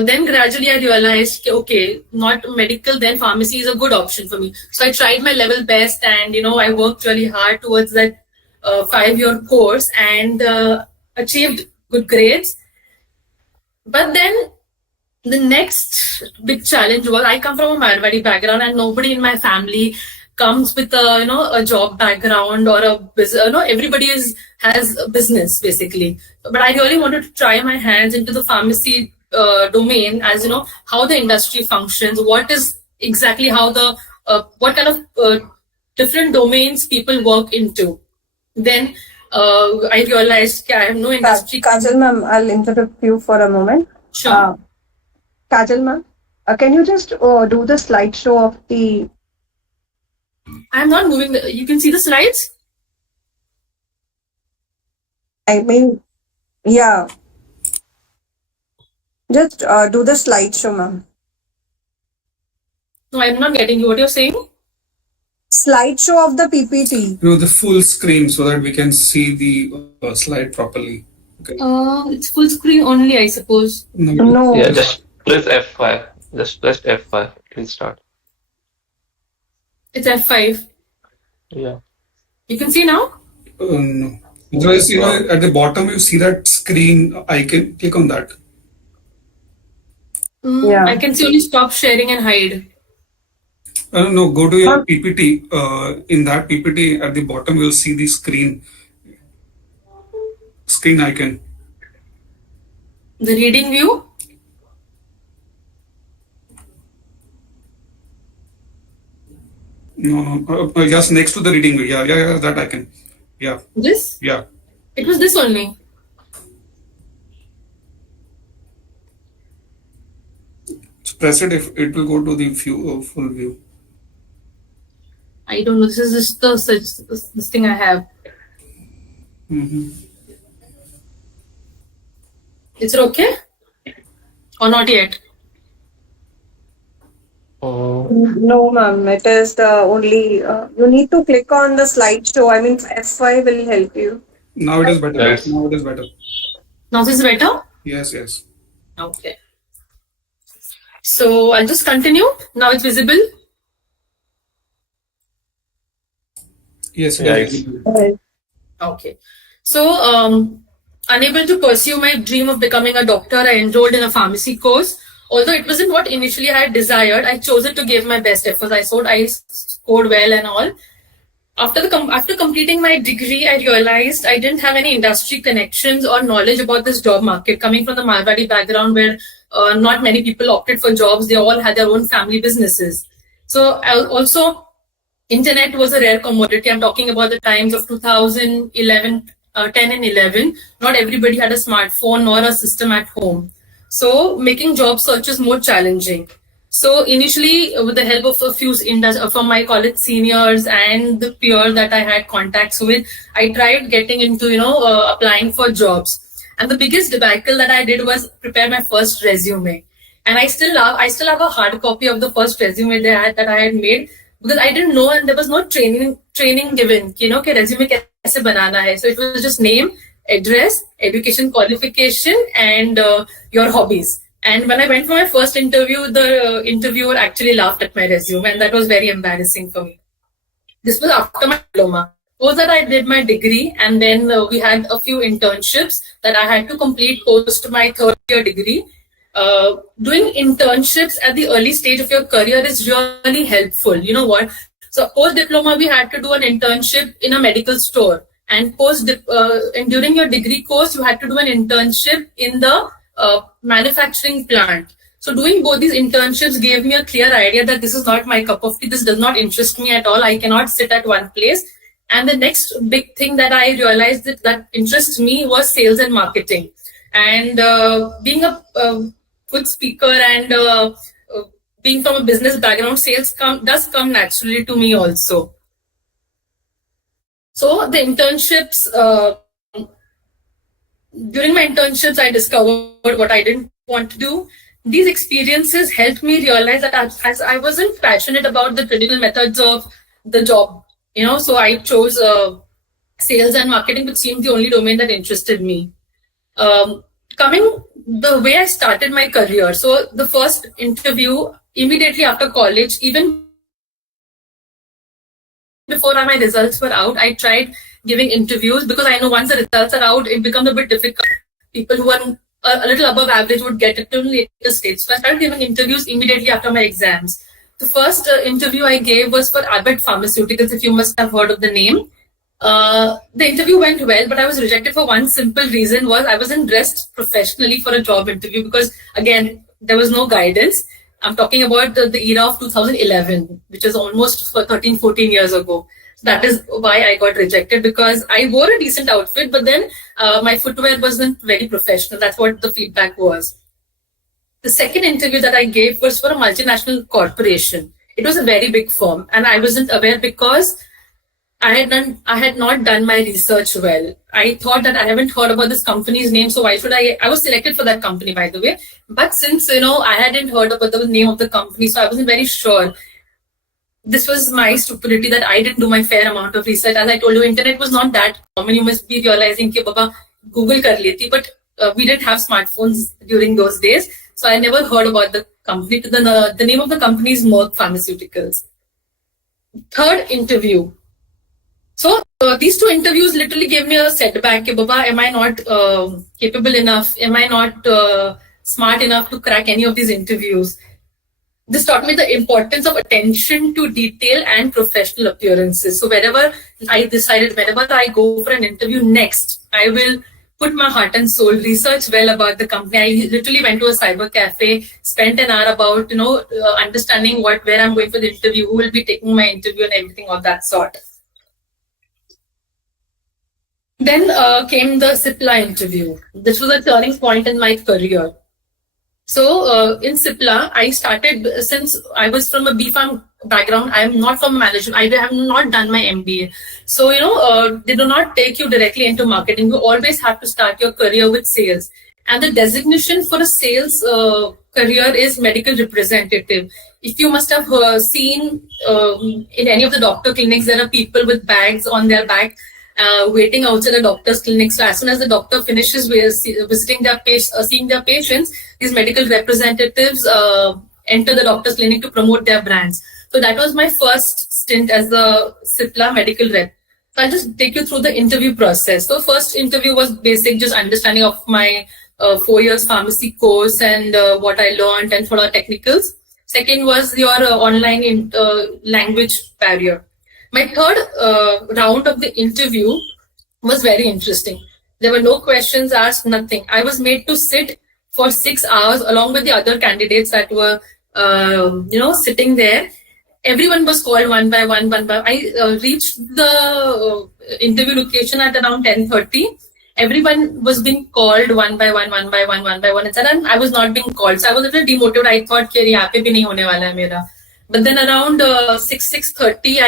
then gradually I realized, okay, not medical, then pharmacy is a good option for me. So I tried my level best and, I worked really hard towards that 5-year course and achieved good grades. But then the next big challenge was, I come from a Marwadi background and nobody in my family comes with a job background or a business. Everybody has a business basically. But I really wanted to try my hands into the pharmacy domain, as how the industry functions, what is exactly how the what kind of different domains people work into. Then I realized I have no industry. Kajal ma'am, I'll interrupt you for a moment. Sure. Kajal ma'am, can you just do the slideshow of the... I'm not moving. You can see the slides? I mean, yeah. Just do the slideshow, ma'am. No, I'm not getting you. What you're saying? Slideshow of the PPT. The full screen so that we can see the slide properly. Okay. It's full screen only, I suppose. No. Yeah, just press F5. Just press F5. It will start. It's F5. Yeah. You can see now? No. Otherwise, at the bottom you see that screen icon. Click on that. Yeah. I can see only stop sharing and hide. No, go to your PPT. In that PPT, at the bottom you'll see the screen icon. The reading view? No, just next to the reading view. Yeah, that icon. Yeah. This? Yeah. It was this only. So press it. If it will go to the view, full view. I don't know. This is just this thing I have. Mm-hmm. Is it okay? Or not yet? No, ma'am. It is the only... you need to click on the slideshow. I mean, F5 will help you. Now it is better. Yes. Now it is better. Now this is better? Yes. Okay. So I'll just continue. Now it's visible. Yes. Yes. Okay. So, unable to pursue my dream of becoming a doctor, I enrolled in a pharmacy course. Although it wasn't what initially I had desired, I chose it to give my best efforts. I scored well and all. After completing my degree, I realized I didn't have any industry connections or knowledge about this job market. Coming from the Marwadi background, where not many people opted for jobs, they all had their own family businesses. So also, internet was a rare commodity. I'm talking about the times of 2011, 10 and 11. Not everybody had a smartphone nor a system at home. So making job searches more challenging. So initially, with the help of a few from my college seniors and the peers that I had contacts with, I tried getting into, applying for jobs. And the biggest debacle that I did was prepare my first resume. And I still have a hard copy of the first resume that I had made, because I didn't know and there was no training given, कि resume कैसे बनाना है. So it was just name, address, education qualification, and your hobbies. And when I went for my first interview, the interviewer actually laughed at my resume, and that was very embarrassing for me. This was after my diploma. Post that I did my degree, and then we had a few internships that I had to complete post my third year degree. Doing internships at the early stage of your career is really helpful. You know what? So post diploma, we had to do an internship in a medical store, and and during your degree course, you had to do an internship in the manufacturing plant. So doing both these internships gave me a clear idea that this is not my cup of tea. This does not interest me at all. I cannot sit at one place. And the next big thing that I realized that interests me was sales and marketing. And being a good speaker and being from a business background, sales does come naturally to me also. So the internships, during my internships, I discovered what I didn't want to do. These experiences helped me realize that as I wasn't passionate about the traditional methods of the job, so I chose sales and marketing, which seemed the only domain that interested me. Coming the way I started my career, so the first interview immediately after college, even before my results were out, I tried giving interviews because I know once the results are out, it becomes a bit difficult. People who are a little above average would get it to later stage. So I started giving interviews immediately after my exams. The first interview I gave was for Abbott Pharmaceuticals, if you must have heard of the name. The interview went well, but I was rejected for one simple reason: was I wasn't dressed professionally for a job interview because, again, there was no guidance. I'm talking about the era of 2011, which is almost 13, 14 years ago. So that is why I got rejected, because I wore a decent outfit, but then my footwear wasn't very professional. That's what the feedback was. The second interview that I gave was for a multinational corporation. It was a very big firm, and I wasn't aware because I had not done my research well. I thought that I haven't heard about this company's name, so why should I was selected for that company, by the way. But since, I hadn't heard about the name of the company, so I wasn't very sure. This was my stupidity that I didn't do my fair amount of research. As I told you, internet was not that common. You must be realizing that Baba Google kar leti, but we didn't have smartphones during those days. So I never heard about the company. The name of the company is Merck Pharmaceuticals. Third interview. So these two interviews literally gave me a setback. Baba, am I not capable enough? Am I not smart enough to crack any of these interviews? This taught me the importance of attention to detail and professional appearances. So whenever I go for an interview next, I will put my heart and soul, research well about the company. I literally went to a cyber cafe, spent an hour about, understanding where I'm going for the interview, who will be taking my interview and everything of that sort. Then came the CIPLA interview. This was a turning point in my career. So in CIPLA, I started, since I was from a BPharm background, I am not from management. I have not done my MBA. So, they do not take you directly into marketing. You always have to start your career with sales. And the designation for a sales career is medical representative. If you must have seen in any of the doctor clinics, there are people with bags on their back waiting outside the doctor's clinic. So as soon as the doctor finishes visiting seeing their patients, these medical representatives enter the doctor's clinic to promote their brands. So that was my first stint as the CIPLA medical rep. So I'll just take you through the interview process. So first interview was basic, just understanding of my 4 years pharmacy course and what I learned and for our technicals. Second was your online language barrier. My third round of the interview was very interesting. There were no questions asked, nothing. I was made to sit for 6 hours along with the other candidates that were, sitting there. Everyone was called one by one. I reached the interview location at around 10:30. Everyone was being called one by one. And I was not being called. So I was a little demotivated. I thought, कि यहाँ पे भी नहीं होने वाला है मेरा. But then around 6:30,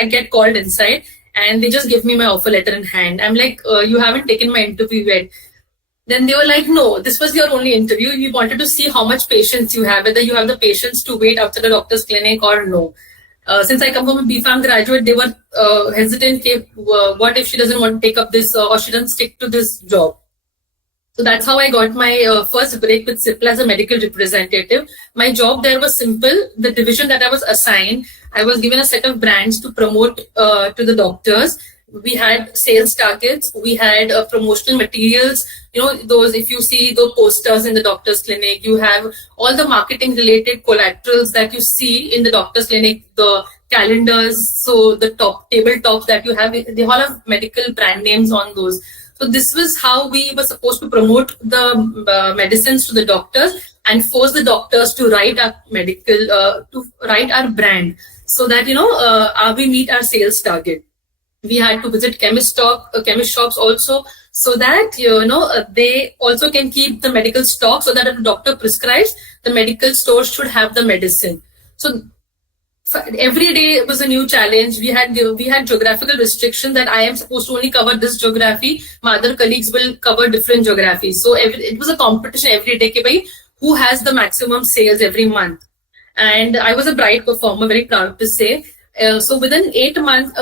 I get called inside and they just give me my offer letter in hand. I'm like, you haven't taken my interview yet. Then they were like, no, this was your only interview. We wanted to see how much patience you have, whether you have the patience to wait outside the doctor's clinic or no. Since I come from a BPharm graduate, they were hesitant. What if she doesn't want to take up this or she doesn't stick to this job? So that's how I got my first break with CIPLA as a medical representative. My job there was simple. The division that I was assigned, I was given a set of brands to promote to the doctors. we had sales targets, we had promotional materials. Those, if you see those posters in the doctor's clinic, you have all the marketing related collaterals that you see in the doctor's clinic, the calendars, so the top tabletops that you have, they all have medical brand names on those. So this was how we were supposed to promote the medicines to the doctors and force the doctors to write our to write our brand, so that we meet our sales target. We had to visit chemist shops also, so that they also can keep the medical stock, so that if a doctor prescribes, the medical store should have the medicine. So every day was a new challenge. We had geographical restriction that I am supposed to only cover this geography. My other colleagues will cover different geographies. So it was a competition every day. Who has the maximum sales every month? And I was a bright performer, very proud to say. So within 8 months,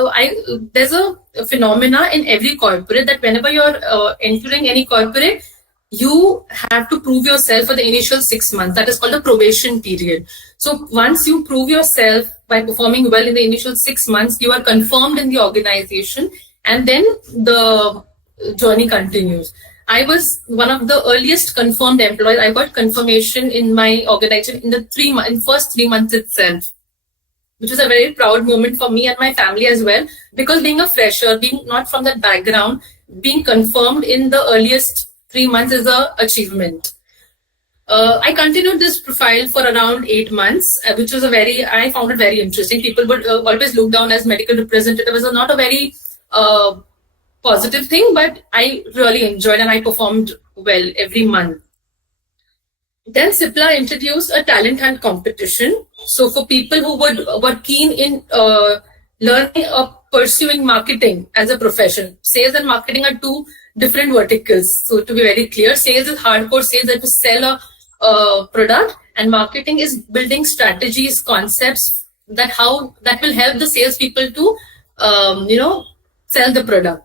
there's a phenomena in every corporate that whenever you're entering any corporate, you have to prove yourself for the initial 6 months. That is called the probation period. So once you prove yourself by performing well in the initial 6 months, you are confirmed in the organization, and then the journey continues. I was one of the earliest confirmed employees. I got confirmation in my organization in the first 3 months itself, which was a very proud moment for me and my family as well, because being a fresher, being not from that background, being confirmed in the earliest 3 months is an achievement. I continued this profile for around 8 months, which was I found it very interesting. People would always look down as medical representative as not a very positive thing, but I really enjoyed and I performed well every month. Then CIPLA introduced a talent hunt competition. So for people who were keen in learning or pursuing marketing as a profession, sales and marketing are two different verticals. So to be very clear, sales is hardcore sales, that to sell a product, and marketing is building strategies, concepts that will help the salespeople to sell the product.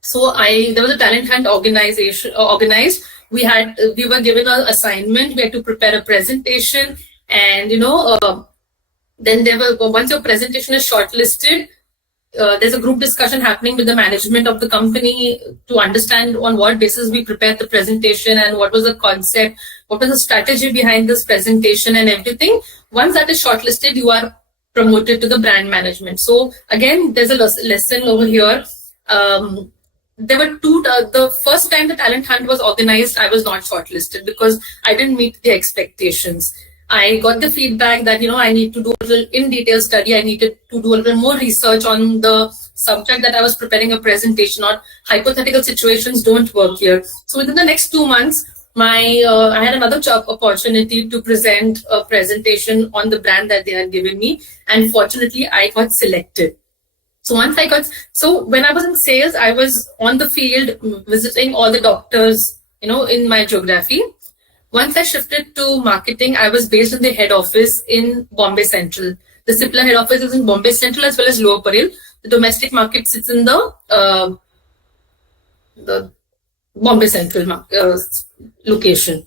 So there was a talent hunt organized. We were given an assignment. We had to prepare a presentation, and then once your presentation is shortlisted, there's a group discussion happening with the management of the company to understand on what basis we prepared the presentation and what was the concept, what was the strategy behind this presentation and everything. Once that is shortlisted, you are promoted to the brand management. So again, there's a lesson over here. There were the first time the talent hunt was organized, I was not shortlisted because I didn't meet the expectations. I got the feedback that, I need to do a little in detail study. I needed to do a little more research on the subject that I was preparing a presentation on. Hypothetical situations don't work here. So within the next 2 months, I had another job opportunity to present a presentation on the brand that they had given me. And fortunately, I got selected. So when I was in sales, I was on the field visiting all the doctors, in my geography. Once I shifted to marketing, I was based in the head office in Bombay Central. The CIPLA head office is in Bombay Central as well as Lower Parel. The domestic market sits in the Bombay Central location.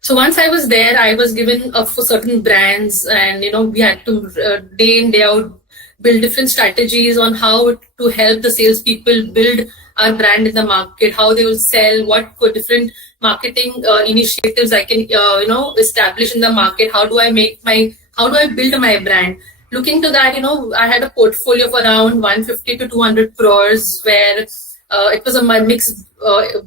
So once I was there, I was given for certain brands, and we had to day in day out build different strategies on how to help the salespeople build our brand in the market, how they will sell, what different marketing initiatives I can establish in the market. How do I build my brand? Looking to that, I had a portfolio of around 150 to 200 crores, where it was a mixed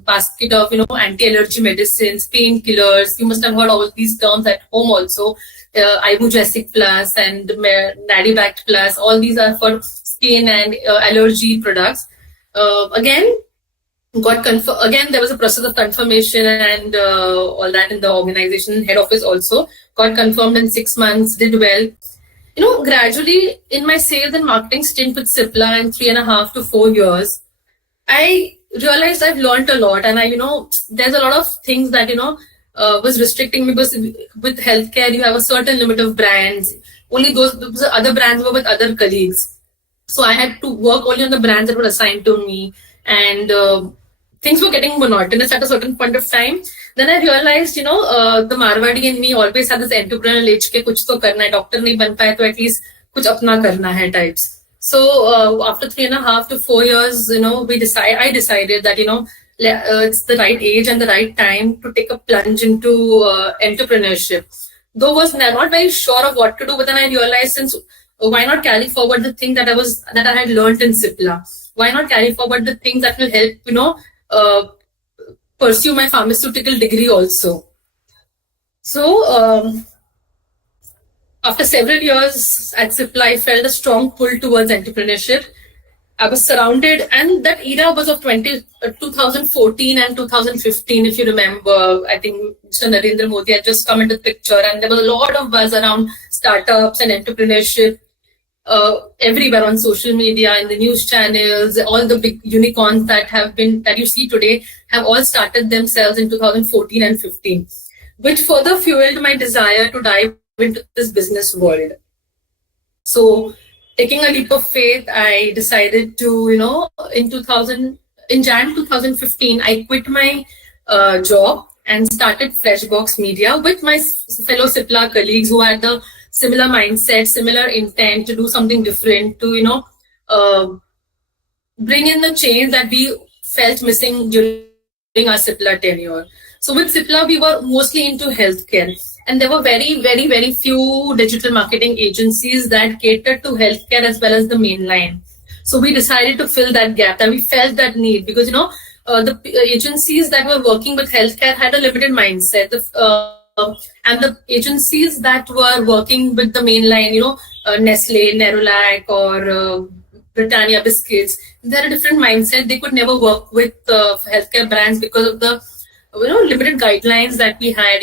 basket of anti-allergy medicines, painkillers. You must have heard all of these terms at home also. Ibugesic Plus and Nadivac Plus. All these are for skin and allergy products. Again, there was a process of confirmation and all that in the organization head office also. Got confirmed in 6 months, did well. Gradually in my sales and marketing stint with CIPLA in 3.5 to 4 years, I realized I've learned a lot, and there's a lot of things that was restricting me, because with healthcare you have a certain limit of brands. Only those other brands were with other colleagues. So I had to work only on the brands that were assigned to me, and things were getting monotonous at a certain point of time. Then I realized, the Marwadi in me always had this entrepreneurial itch ke kuch to karna hai, doctor nahi ban paye to at least kuch apna karna hai types. So after 3.5 to 4 years, I decided that it's the right age and the right time to take a plunge into entrepreneurship. Though was not very sure of what to do, but then I realized, since why not carry forward the thing that I had learned in Cipla? Why not carry forward the things that will help uh, pursue my pharmaceutical degree also? So after several years at Cipla, I felt a strong pull towards entrepreneurship. I was surrounded, and that era was of 2014 and 2015, if you remember. I think Mr. Narendra Modi had just come into the picture, and there was a lot of buzz around startups and entrepreneurship everywhere on social media, in the news channels. All the big unicorns that you see today have all started themselves in 2014 and 15, which further fueled my desire to dive into this business world. So, taking a leap of faith, I decided to, in Jan 2015, I quit my job and started Freshbox Media with my fellow Cipla colleagues who had the similar mindset, similar intent to do something different, to, bring in the change that we felt missing during our Cipla tenure. So with Cipla, we were mostly into healthcare. And there were very, very, very few digital marketing agencies that catered to healthcare as well as the mainline. So we decided to fill that gap, and we felt that need because, the agencies that were working with healthcare had a limited mindset. And the agencies that were working with the mainline, Nestle, Nerolac, or Britannia biscuits, they had a different mindset. They could never work with healthcare brands because of the limited guidelines that we had.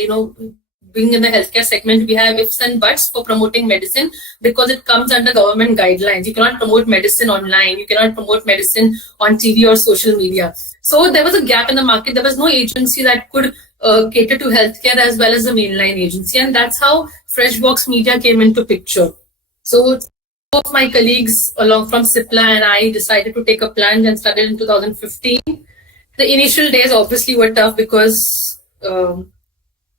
Being in the healthcare segment, we have ifs and buts for promoting medicine because it comes under government guidelines. You cannot promote medicine online. You cannot promote medicine on TV or social media. So there was a gap in the market. There was no agency that could cater to healthcare as well as the mainline agency. And that's how Freshbox Media came into picture. So two of my colleagues along from Cipla and I decided to take a plunge and started in 2015. The initial days obviously were tough because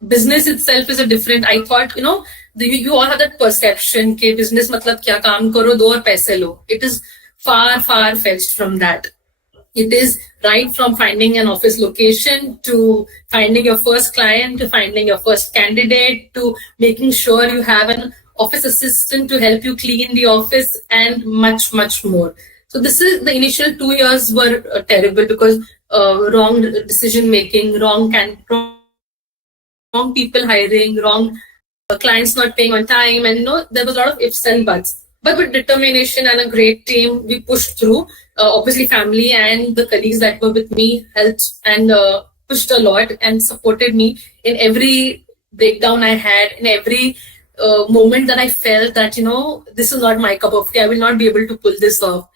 business itself is a different. I thought, you all have that perception that business matlab kya, kaam karo, do aur paise lo. It is far, far fetched from that. It is right from finding an office location to finding your first client to finding your first candidate to making sure you have an office assistant to help you clean the office and much, much more. So the initial 2 years were terrible because wrong decision making, wrong people hiring, wrong clients not paying on time, and there was a lot of ifs and buts. But with determination and a great team, we pushed through. Obviously, family and the colleagues that were with me helped and pushed a lot and supported me in every breakdown I had, in every moment that I felt that, this is not my cup of tea. I will not be able to pull this off.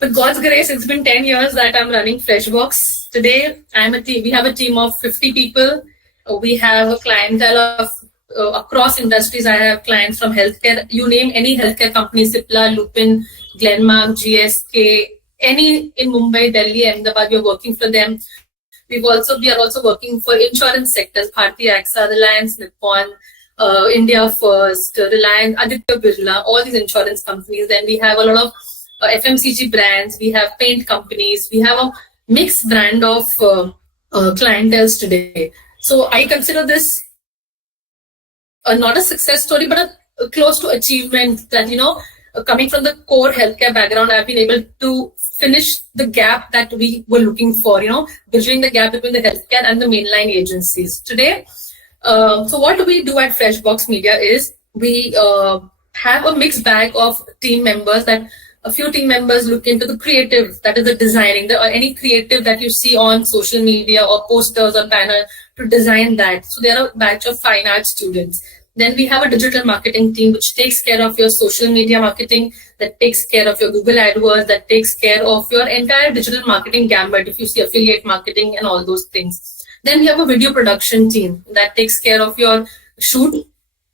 With God's grace, it's been 10 years that I'm running Freshbox. Today, we have a team of 50 people. We have a clientele of across industries. I have clients from healthcare. You name any healthcare company, Cipla, Lupin, Glenmark, GSK, any in Mumbai, Delhi, Ahmedabad, we're working for them. We are also working for insurance sectors, Bharti AXA, Reliance Nippon, India First, Reliance, Aditya Birla, all these insurance companies. Then we have a lot of FMCG brands. We have paint companies. We have a mixed brand of clienteles today. So I consider this not a success story, but a close to achievement that, coming from the core healthcare background, I've been able to finish the gap that we were looking for, bridging the gap between the healthcare and the mainline agencies. Today, so what we do at Freshbox Media is we have a mixed bag of team members that a few team members look into the creative, that is the designing, any creative that you see on social media or posters or banner to design that. So there are a batch of fine art students. Then we have a digital marketing team which takes care of your social media marketing, that takes care of your Google AdWords, that takes care of your entire digital marketing gambit, if you see affiliate marketing and all those things. Then we have a video production team that takes care of your shoot,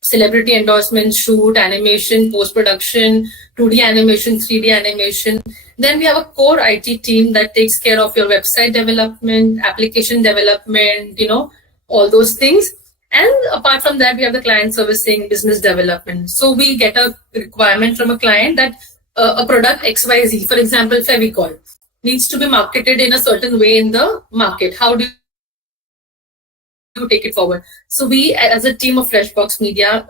celebrity endorsement, shoot, animation, post-production, 2D animation, 3D animation. Then we have a core IT team that takes care of your website development, application development, all those things. And apart from that, we have the client servicing, business development. So we get a requirement from a client that a product XYZ, for example, Fevicol, needs to be marketed in a certain way in the market. How do you take it forward? So we, as a team of Freshbox Media,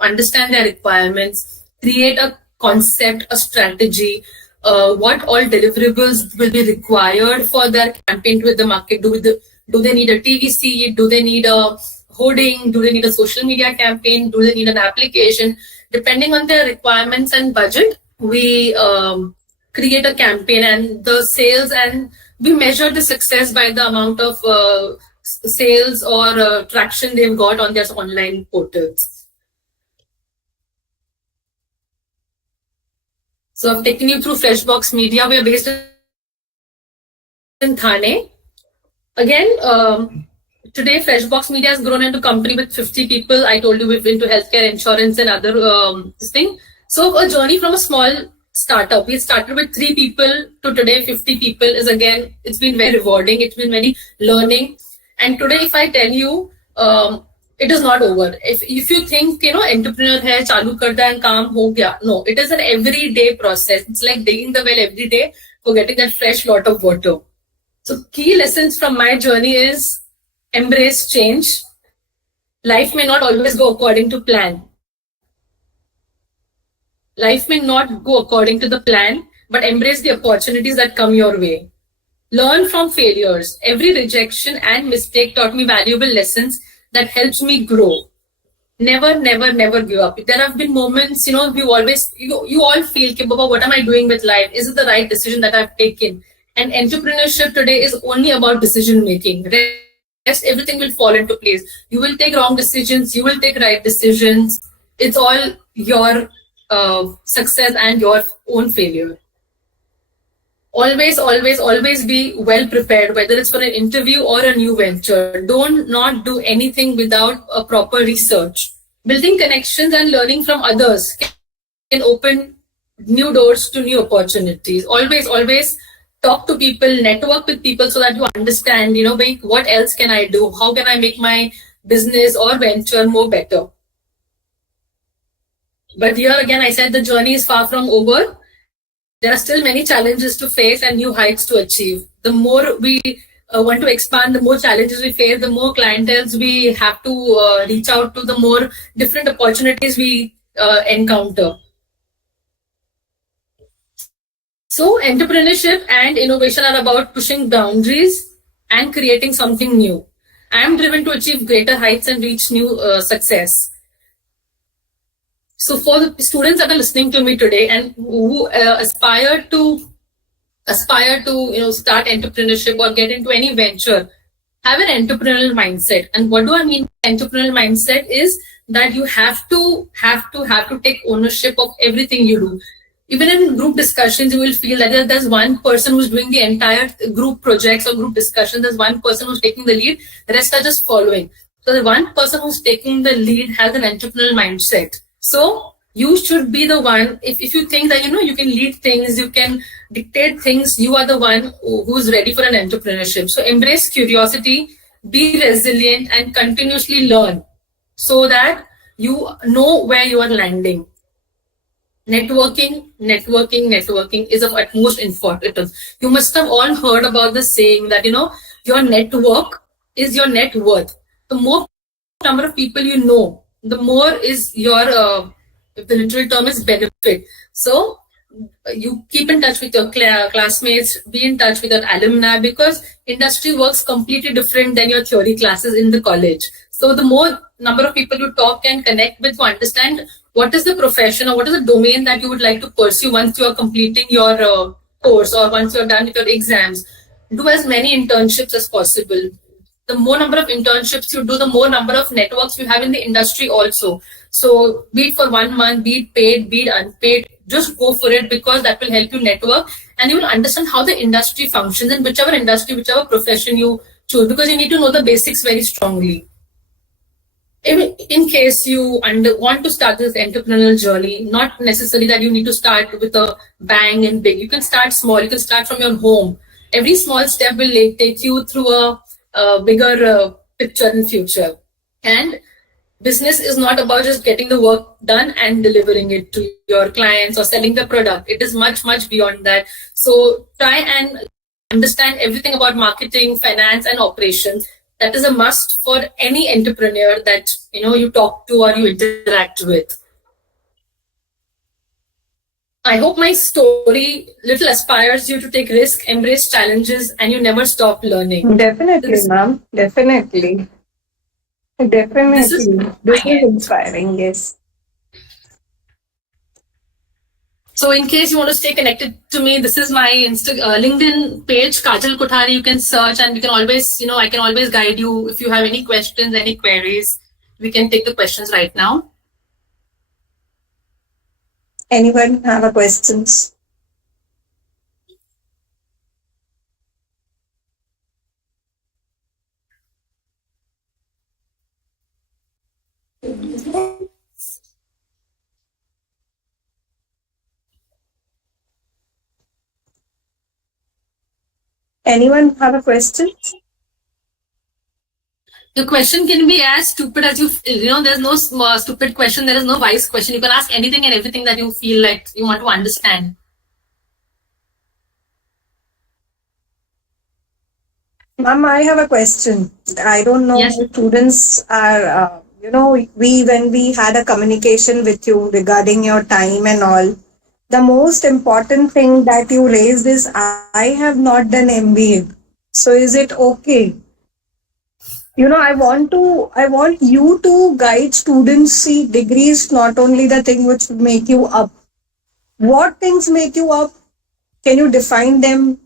understand their requirements, create a concept, a strategy, what all deliverables will be required for their campaign with the market. Do they need a TVC? Do they need a hoarding? Do they need a social media campaign? Do they need an application? Depending on their requirements and budget, we create a campaign and the sales, and we measure the success by the amount of sales or traction they've got on their online portals. So I've taken you through Freshbox Media. We are based in Thane. Again, today Freshbox Media has grown into a company with 50 people. I told you we've been to healthcare, insurance, and other this thing. So a journey from a small startup. We started with 3 people to today 50 people is, again, it's been very rewarding. It's been very learning. And today, if I tell you, it is not over. If you think, entrepreneur hai, chalu karta and kaam ho gaya. No, it is an everyday process. It's like digging the well every day for getting that fresh lot of water. So key lessons from my journey is embrace change. Life may not always go according to plan. Life may not go according to the plan, but embrace the opportunities that come your way. Learn from failures. Every rejection and mistake taught me valuable lessons that helped me grow. Never, never, never give up. There have been moments, you all feel, Baba, what am I doing with life? Is it the right decision that I've taken? And entrepreneurship today is only about decision making. Rest, everything will fall into place. You will take wrong decisions. You will take right decisions. It's all your success and your own failure. Always, always, always be well prepared, whether it's for an interview or a new venture. Don't not do anything without a proper research. Building connections and learning from others can open new doors to new opportunities. Always, always talk to people, network with people so that you understand, what else can I do? How can I make my business or venture more better? But here again, I said the journey is far from over. There are still many challenges to face and new heights to achieve. The more we want to expand, the more challenges we face, the more clienteles we have to reach out to, the more different opportunities we encounter. So entrepreneurship and innovation are about pushing boundaries and creating something new. I am driven to achieve greater heights and reach new success. So for the students that are listening to me today and who aspire to start entrepreneurship or get into any venture, have an entrepreneurial mindset. And what do I mean by entrepreneurial mindset is that you have to take ownership of everything you do. Even in group discussions, you will feel that there's one person who's doing the entire group projects or group discussions. There's one person who's taking the lead. The rest are just following. So the one person who's taking the lead has an entrepreneurial mindset. So you should be the one, if you think that, you can lead things, you can dictate things, you are the one who's ready for an entrepreneurship. So embrace curiosity, be resilient and continuously learn so that you know where you are landing. Networking is of utmost importance. You must have all heard about the saying that, your network is your net worth. The more number of people you know, the more is your, if the literal term is benefit. So you keep in touch with your classmates, be in touch with your alumni, because industry works completely different than your theory classes in the college. So the more number of people you talk and connect with to understand what is the profession or what is the domain that you would like to pursue once you are completing your course or once you are done with your exams. Do as many internships as possible. The more number of internships you do, the more number of networks you have in the industry also. So be it for 1 month, be it paid, be it unpaid, just go for it, because that will help you network and you will understand how the industry functions in whichever industry, whichever profession you choose, because you need to know the basics very strongly. In case you want to start this entrepreneurial journey, not necessarily that you need to start with a bang and big. You can start small. You can start from your home. Every small step will take you through a bigger picture in future. And business is not about just getting the work done and delivering it to your clients or selling the product. It is much, much beyond that. So try and understand everything about marketing, finance, and operations. That is a must for any entrepreneur that you talk to or you interact with. I hope my story little aspires you to take risk, embrace challenges, and you never stop learning. Definitely, ma'am. Definitely. This is This is inspiring, yes. So in case you want to stay connected to me, this is my LinkedIn page, Kajal Kothari. You can search and we can always, I can always guide you if you have any questions, any queries. We can take the questions right now. Anyone have a questions? Anyone have a question? The question can be as stupid as there's no stupid question. There is no wise question. You can ask anything and everything that you feel like you want to understand. Ma'am, I have a question. I don't know Yes. if students are, when we had a communication with you regarding your time and all, the most important thing that you raised is I have not done MBA. So is it okay? I want you to guide students. See, degrees not only the thing which make you up. What things make you up? Can you define them?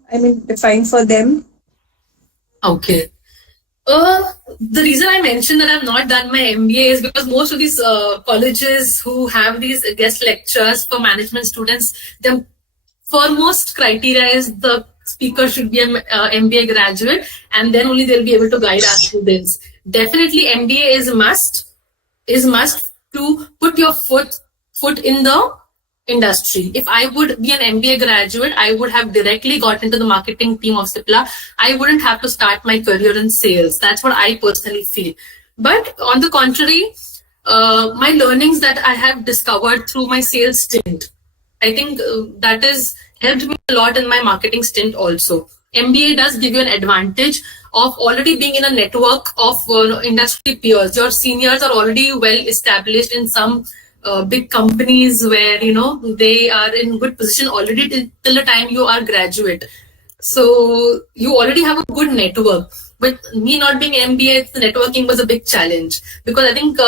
Define for them. Okay. The reason I mentioned that I've not done my MBA is because most of these colleges who have these guest lectures for management students, the foremost criteria is the speaker should be an MBA graduate, and then only they'll be able to guide our students. Definitely, MBA is must to put your foot in the industry. If I would be an MBA graduate, I would have directly got into the marketing team of Cipla. I wouldn't have to start my career in sales. That's what I personally feel. But on the contrary, my learnings that I have discovered through my sales stint, I think that has helped me a lot in my marketing stint also. MBA does give you an advantage of already being in a network of industry peers. Your seniors are already well established in some big companies where they are in good position already till the time you are graduate. So you already have a good network. With me not being MBA, the networking was a big challenge because I think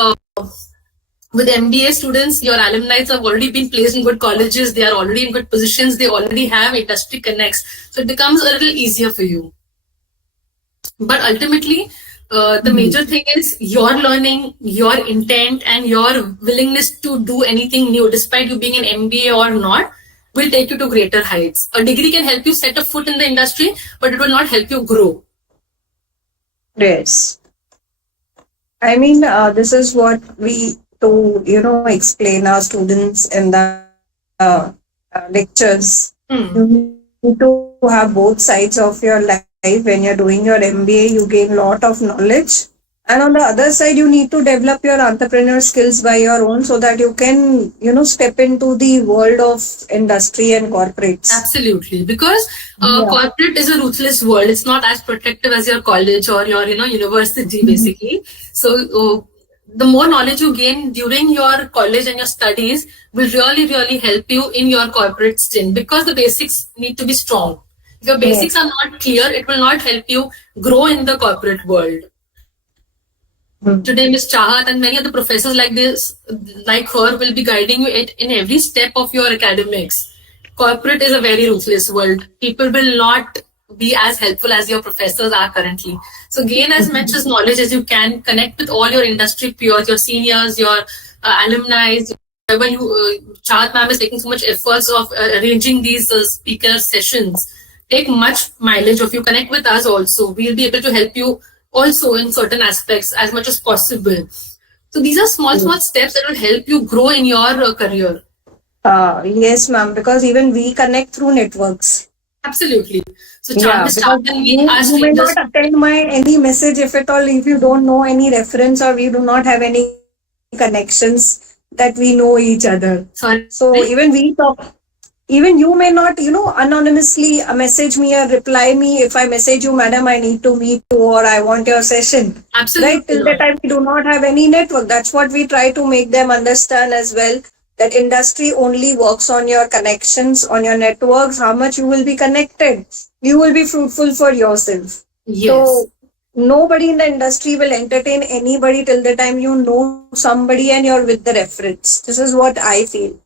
with MBA students, your alumni have already been placed in good colleges. They are already in good positions. They already have industry connects. So it becomes a little easier for you. But ultimately, the major thing is your learning, your intent, and your willingness to do anything new, despite you being an MBA or not, will take you to greater heights. A degree can help you set a foot in the industry, but it will not help you grow. Yes. This is what we explain our students in the lectures. You need to have both sides of your life. When you're doing your MBA, you gain a lot of knowledge. And on the other side, you need to develop your entrepreneur skills by your own so that you can, step into the world of industry and corporates. Absolutely. Because corporate is a ruthless world. It's not as protective as your college or your, university, basically. So the more knowledge you gain during your college and your studies will really, really help you in your corporate stint because the basics need to be strong. If your basics are not clear, it will not help you grow in the corporate world. Today, Ms. Chahat and many other professors like her, will be guiding you in every step of your academics. Corporate is a very ruthless world. People will not be as helpful as your professors are currently. So gain as much as knowledge as you can. Connect with all your industry peers, your seniors, your alumni. When Chahat ma'am is taking so much efforts of arranging these speaker sessions, take much mileage of you. Connect with us also. We'll be able to help you also in certain aspects as much as possible. So these are small steps that will help you grow in your career. Yes, ma'am, because even we connect through networks. Absolutely. So you may not attend my any message if at all, if you don't know any reference or we do not have any connections that we know each other. Sorry. So even we talk, even you may not, anonymously message me or reply me. If I message you, madam, I need to meet you or I want your session. Absolutely. Right? Till the time we do not have any network. That's what we try to make them understand as well. That industry only works on your connections, on your networks, how much you will be connected. You will be fruitful for yourself. Yes. So nobody in the industry will entertain anybody till the time you know somebody and you're with the reference. This is what I feel.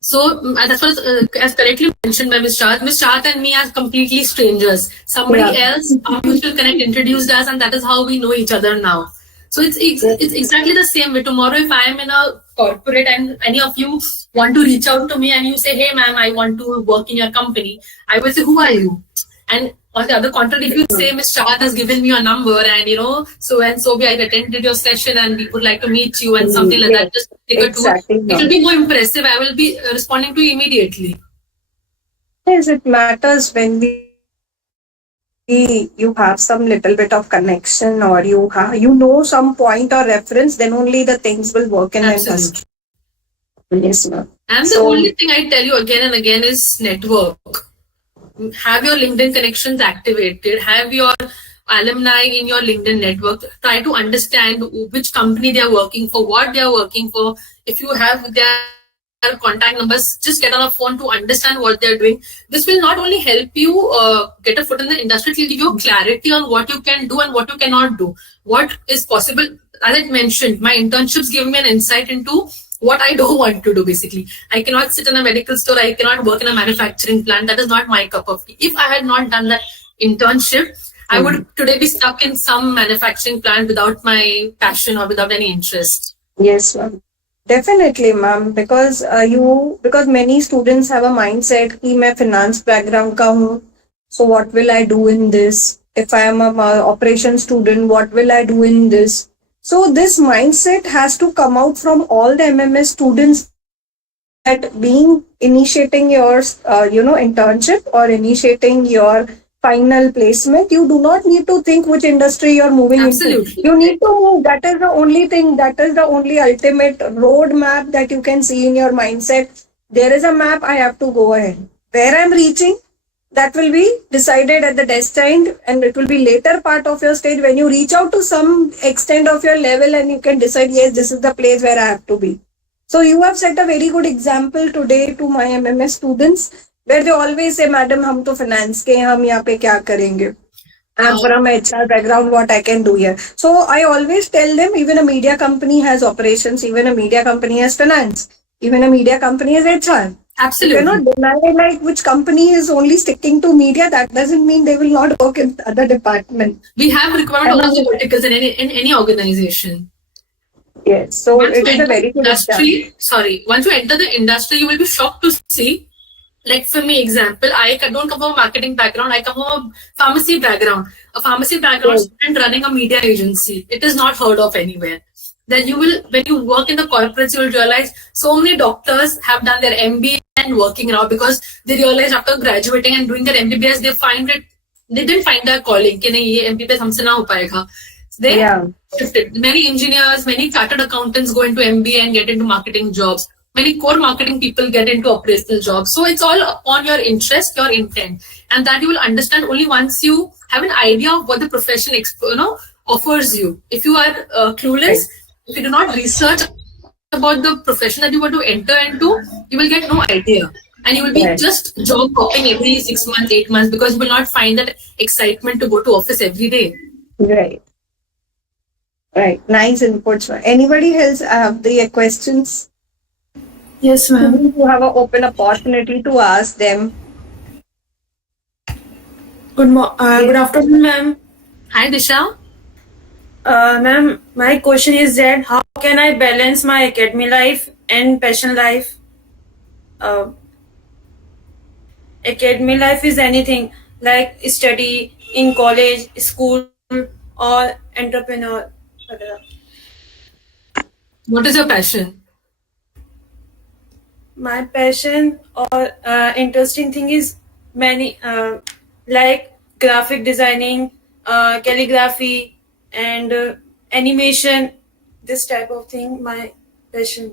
So that's what as correctly mentioned by Ms. Shah. Ms. Shah and me are completely strangers. Somebody else, our mutual connect introduced us, and that is how we know each other now. So it's exactly the same way. Tomorrow, if I am in a corporate and any of you want to reach out to me and you say, "Hey, ma'am, I want to work in your company," I will say, "Who are you?" And on the other contrary, if you say, "Ms. Shah has given me your number and so and so we attended your session and we would like to meet you," and something like that, just take a tour. It will be more impressive. I will be responding to you immediately. Yes, it matters when you have some little bit of connection or you know some point or reference, then only the things will work in the industry. Yes, ma'am. And the only thing I tell you again and again is network. Have your LinkedIn connections activated. Have your alumni in your LinkedIn network. Try to understand which company they are working for, what they are working for. If you have their contact numbers, just get on a phone to understand what they're doing. This will not only help you get a foot in the industry, it will give you clarity on what you can do and what you cannot do. What is possible. As I mentioned, my internships give me an insight into what I don't want to do, basically. I cannot sit in a medical store. I cannot work in a manufacturing plant. That is not my cup of tea. If I had not done that internship, I would today be stuck in some manufacturing plant without my passion or without any interest. Yes, ma'am. Definitely, ma'am. Because many students have a mindset कि मैं finance background का हूँ. So what will I do in this? If I am a operation student, what will I do in this? So this mindset has to come out from all the MMS students that initiating your internship or initiating your final placement, you do not need to think which industry you're moving into. You need to move. That is the only thing. That is the only ultimate roadmap that you can see in your mindset. There is a map. I have to go ahead. Where I'm reaching, that will be decided at the destined, and it will be later part of your stage when you reach out to some extent of your level and you can decide, yes, this is the place where I have to be. So you have set a very good example today to my MMS students, where they always say, madam, hum to finance ke, hum yahan pe kya karenge? I'm from HR background, what I can do here. So I always tell them, even a media company has operations, even a media company has finance, even a media company has HR. Absolutely. You cannot deny which company is only sticking to media. That doesn't mean they will not work in other departments. We have requirement of all the verticals in any organization. Yes. So once it is a very good industry. Sorry. Once you enter the industry, you will be shocked to see. Like for me, example, I don't come from a marketing background. I come from a pharmacy background. A pharmacy background student running a media agency. It is not heard of anywhere. Then when you work in the corporates, you will realize so many doctors have done their MBA and working now because they realize after graduating and doing their MBBS, they didn't find their calling. कि नहीं ये MBBS हमसे ना हो पाएगा. They shifted. Many engineers, many chartered accountants go into MBA and get into marketing jobs. Many core marketing people get into operational jobs. So it's all upon your interest, your intent, and that you will understand only once you have an idea of what the profession offers you. If you are clueless, if you do not research about the profession that you want to enter into, you will get no idea. And you will be just job hopping every 6 months, 8 months because you will not find that excitement to go to office every day. Right. Nice inputs. Anybody else have the questions? Yes, ma'am. You have an open opportunity to ask them. Good afternoon, ma'am. Hi, Disha. Ma'am, my question is that how can I balance my academy life and passion life? Academy life is anything like study in college, school, or entrepreneur. What is your passion? My passion or interesting thing is many like graphic designing, calligraphy, and animation. This type of thing. My passion?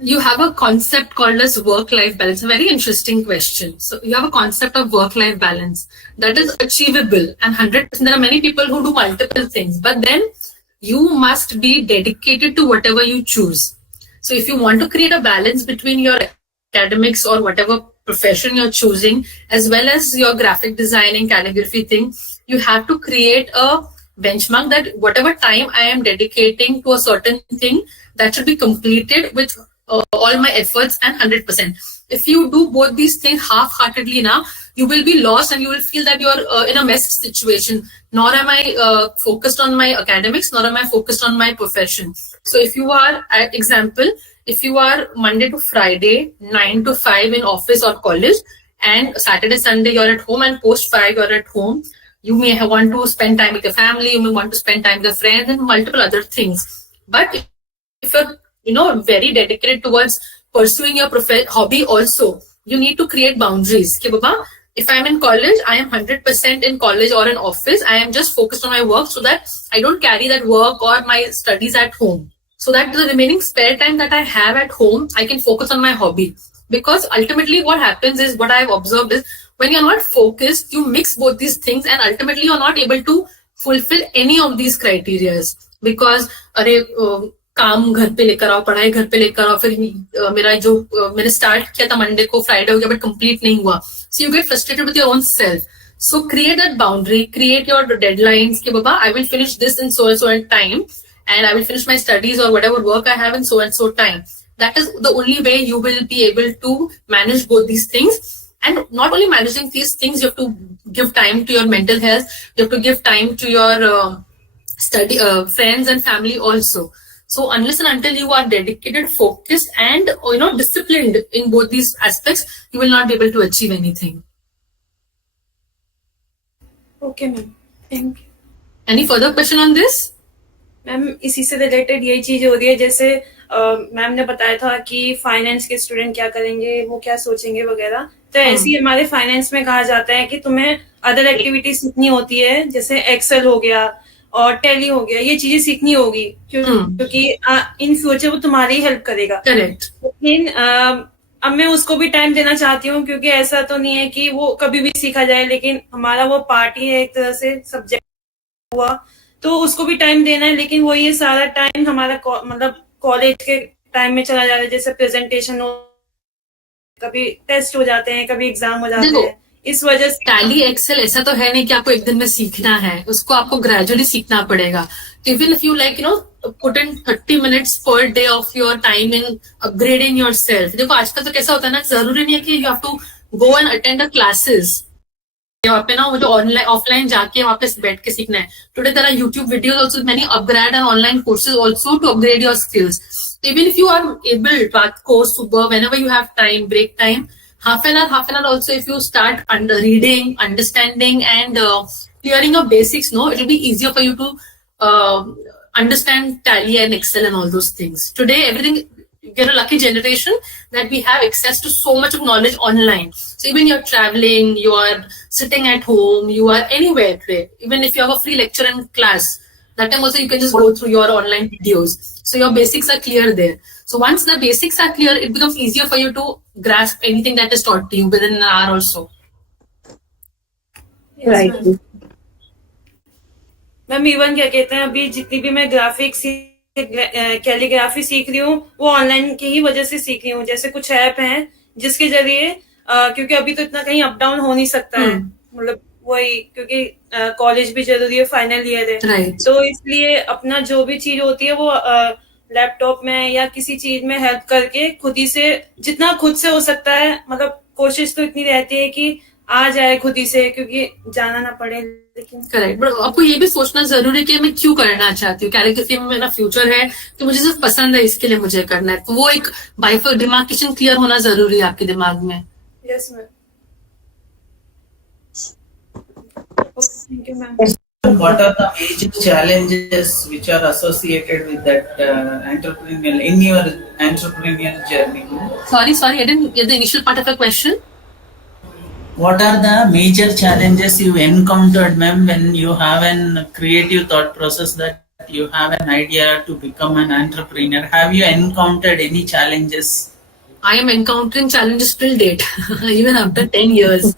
You have a concept called as work-life balance. A very interesting question. So you have a concept of work-life balance that is achievable, and 100%. There are many people who do multiple things, but then you must be dedicated to whatever you choose. So if you want to create a balance between your academics or whatever profession you're choosing, as well as your graphic designing, calligraphy thing, you have to create a benchmark that whatever time I am dedicating to a certain thing, that should be completed with all my efforts and 100%. If you do both these things half-heartedly now, you will be lost and you will feel that you're in a messed situation. Nor am I focused on my academics, nor am I focused on my profession. So if you are, example, if you are Monday to Friday, 9 to 5 in office or college, and Saturday, Sunday you're at home, and post 5 you're at home, you may want to spend time with your family, you may want to spend time with your friends and multiple other things. But if you're very dedicated towards pursuing your hobby also, you need to create boundaries. Okay, Baba, if I'm in college, I am 100% in college or in office. I am just focused on my work so that I don't carry that work or my studies at home. So that the remaining spare time that I have at home, I can focus on my hobby. Because ultimately what happens is, what I've observed is, when you're not focused, you mix both these things and ultimately you're not able to fulfill any of these criterias. Because काम घर पे लेकर आओ, पढ़ाई घर पे लेकर आओ, फिर मेरा जो मैंने स्टार्ट किया था मंडे को, फ्राइडे हो गया बट कंप्लीट नहीं हुआ. So you get frustrated with your own self. So create that boundary, create your deadlines. Ki Baba, I will finish this in so and so time, and I will finish my studies or whatever work I have in so and so time. That is the only way you will be able to manage both these things. And not only managing these things, you have to give time to your mental health. You have to give time to your study, friends and family also. So unless and until you are dedicated, focused, and disciplined in both these aspects, you will not be able to achieve anything. Okay, ma'am. Thank you. Any further question on this? Ma'am इसी से related यही चीज हो रही है, जैसे ma'am ने बताया था कि फाइनेंस के स्टूडेंट क्या करेंगे, वो क्या सोचेंगे वगैरह. तो ऐसे ही हमारे फाइनेंस में कहा जाता है कि तुम्हें अदर एक्टिविटीज सीखनी होती है, जैसे एक्सेल हो गया और टैली हो गया, ये चीजें सीखनी होगी क्योंकि इन फ्यूचर वो तुम्हारी हेल्प करेगा. करेक्ट. लेकिन अब मैं उसको भी टाइम देना चाहती हूँ, क्योंकि ऐसा तो नहीं है कि वो कभी भी सीखा जाए, लेकिन हमारा वो पार्ट ही है एक तरह से, सब्जेक्ट हुआ तो उसको भी टाइम देना है. लेकिन वो ये सारा टाइम हमारा मतलब कॉलेज के टाइम में चला जा रहा है, जैसे प्रेजेंटेशन हो, कभी टेस्ट हो जाते हैं, कभी एग्जाम हो जाते हैं. इस वजह से टैली एक्सेल ऐसा तो है नहीं कि आपको एक दिन में सीखना है, उसको आपको ग्रेजुअली सीखना पड़ेगा. Even if you like put in 30 minutes per day of your time in upgrading yourself. देखो आजकल तो कैसा होता है ना, जरूरी नहीं है कि you have to go and attend the classes. वहाँ पे ना वो जो ऑनलाइन ऑफलाइन जाके वहाँ पे बैठ के सीखना है. Today there are YouTube videos also, many upgrade and online courses also to upgrade your skills. Even if you are able, रात को सुबह, whenever you have time, break time, half an hour also, if you start reading, understanding and clearing your basics, it will be easier for you to understand Tally and Excel and all those things. Today, everything, we're a lucky generation that we have access to so much of knowledge online. So even you're traveling, you are sitting at home, you are anywhere today. Even if you have a free lecture in class, that time also you can just go through your online videos. So your basics are clear there. So once the basics are clear, it becomes easier for you to grasp anything that is taught to you within an hour or so. Yes, right. Ma'am even क्या कहते हैं, अभी जितनी भी मैं graphics calligraphy सीख रही हूँ, वो ऑनलाइन की ही वजह से सीख रही हूँ. जैसे कुछ ऐप हैं जिसके जरिए, क्योंकि अभी तो इतना कहीं अप डाउन हो नहीं सकता है, मतलब वही, क्योंकि कॉलेज भी जरूरी है, फाइनल ईयर है. right. तो इसलिए अपना जो भी चीज होती है वो लैपटॉप में या किसी चीज में हेल्प करके खुद ही से, जितना खुद से हो सकता है, मतलब कोशिश तो इतनी रहती है कि आ जाए खुद ही से, क्योंकि जाना ना पड़े. लेकिन करेक्ट, बट आपको ये भी सोचना जरूरी है कि मैं क्यों करना चाहती हूँ. कैलिग्राफी में मेरा फ्यूचर है तो मुझे सिर्फ पसंद है, इसके लिए मुझे करना है. तो वो एक डिमार्केशन क्लियर होना जरूरी है आपके दिमाग में. Yes ma'am. Thank you ma'am. What are the major challenges which are associated with that in your entrepreneurial journey? Sorry, I didn't get the initial part of the question. What are the major challenges you encountered, ma'am, when you have an creative thought process that you have an idea to become an entrepreneur, have you encountered any challenges? I am encountering challenges till date, even after 10 years.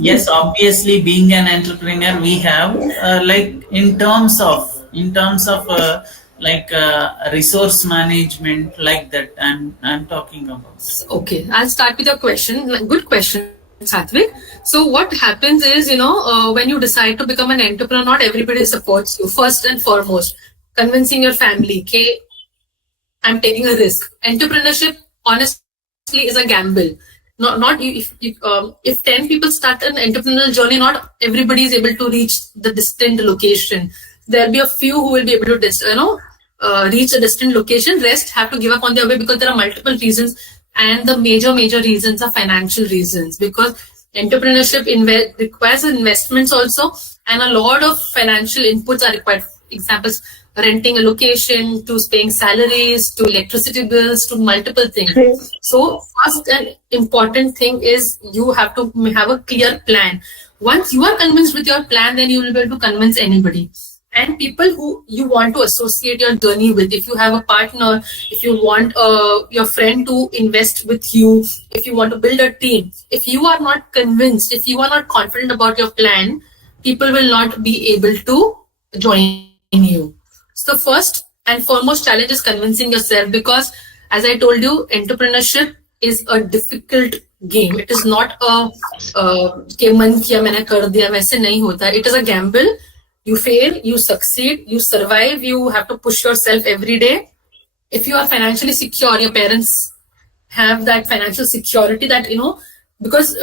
Yes, obviously, being an entrepreneur, we have like in terms of resource management, like that. I'm talking about. Okay, I'll start with your question. Good question, Satvik. So what happens is, when you decide to become an entrepreneur, not everybody supports you. First and foremost, convincing your family, okay, I'm taking a risk. Entrepreneurship, honestly, is a gamble. Not if 10 people start an entrepreneurial journey, not everybody is able to reach the distant location. There'll be a few who will be able to, reach a distant location. Rest have to give up on their way because there are multiple reasons, and the major reasons are financial reasons, because entrepreneurship requires investments also, and a lot of financial inputs are required. Examples: renting a location, to paying salaries, to electricity bills, to multiple things. So first and important thing is you have to have a clear plan. Once you are convinced with your plan, then you will be able to convince anybody. And people who you want to associate your journey with, if you have a partner, if you want your friend to invest with you, if you want to build a team, if you are not convinced, if you are not confident about your plan, people will not be able to join you. So first and foremost challenge is convincing yourself, because as I told you, entrepreneurship is a difficult game. It is not a कि मन किया मैंने कर दिया, वैसे नहीं होता. It is a gamble. You fail, you succeed, you survive, you have to push yourself every day. If you are financially secure, your parents have that financial security that, because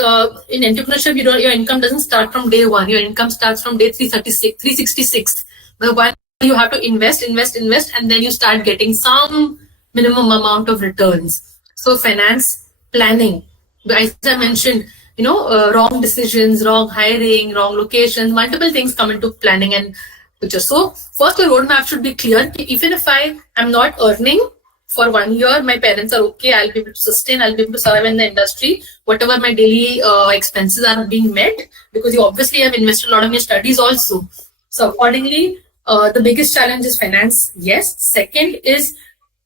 in entrepreneurship, your income doesn't start from day one. Your income starts from day 366. But while you have to invest, and then you start getting some minimum amount of returns. So finance planning, as I mentioned, wrong decisions, wrong hiring, wrong locations, multiple things come into planning and picture. So first, your roadmap should be clear. Even if I am not earning for 1 year, my parents are okay, I'll be able to sustain, I'll be able to survive in the industry. Whatever my daily expenses are being met, because you obviously have invested a lot in your studies also. So accordingly, the biggest challenge is finance. Yes. Second is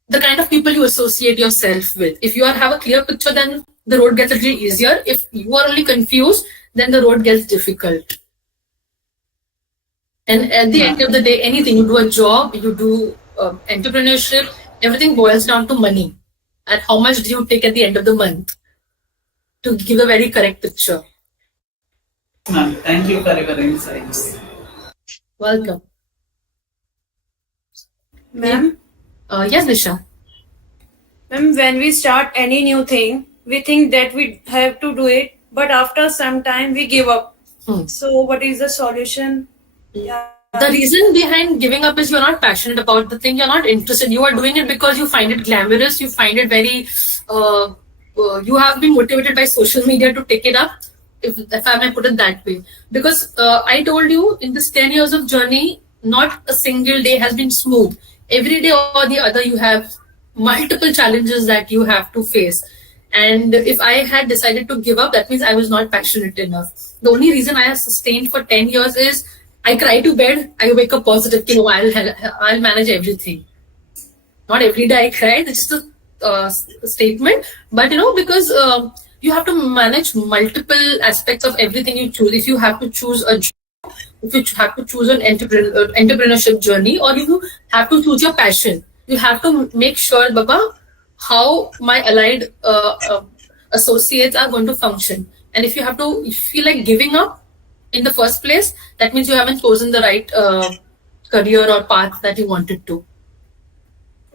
the kind of people you associate yourself with. If you have a clear picture, then the road gets a little easier. If you are only confused, then the road gets difficult. And at the end of the day, anything, you do a job, you do entrepreneurship, everything boils down to money. And how much do you take at the end of the month, to give a very correct picture. Ma'am, thank you for your insights. Welcome. Ma'am? Yes, Nisha. Ma'am, when we start any new thing, we think that we have to do it, but after some time we give up. So what is the solution? Yeah. The reason behind giving up is you're not passionate about the thing, you're not interested. You are doing it because you find it glamorous, you find it very, you have been motivated by social media to take it up, if I may put it that way. Because I told you, in this 10 years of journey, not a single day has been smooth. Every day or the other, you have multiple challenges that you have to face. And if I had decided to give up, that means I was not passionate enough. The only reason I have sustained for 10 years is I cry to bed, I wake up positive, I'll manage everything. Not every day I cry, it's just a statement. But because you have to manage multiple aspects of everything you choose. If you have to choose a job, if you have to choose an entrepreneurship journey, or you have to choose your passion, you have to make sure, Baba, how my allied associates are going to function. And if you feel like giving up in the first place, that means you haven't chosen the right career or path that you wanted to.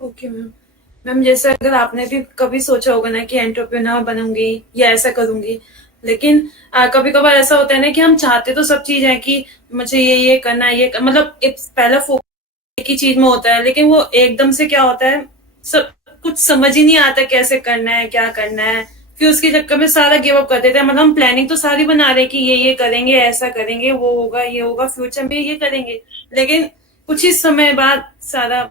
Okay ma'am, जैसे अगर आपने भी कभी सोचा होगा ना कि entrepreneur बनूंगी या ऐसा करूंगी, लेकिन कभी कभार ऐसा होता है ना कि हम चाहते तो सब चीज है कि मुझे ये करना है, मतलब एक पहला फोकस एक ही चीज में होता है, लेकिन वो एकदम से क्या होता है, सब कुछ समझ ही नहीं आता कैसे करना है, क्या करना है, फिर उसके चक्कर में सारा गिव अप कर देते हैं. मतलब हम प्लानिंग तो सारी बना रहे कि ये करेंगे, ऐसा करेंगे, वो होगा, ये होगा, फ्यूचर में ये करेंगे, लेकिन कुछ ही समय बाद सारा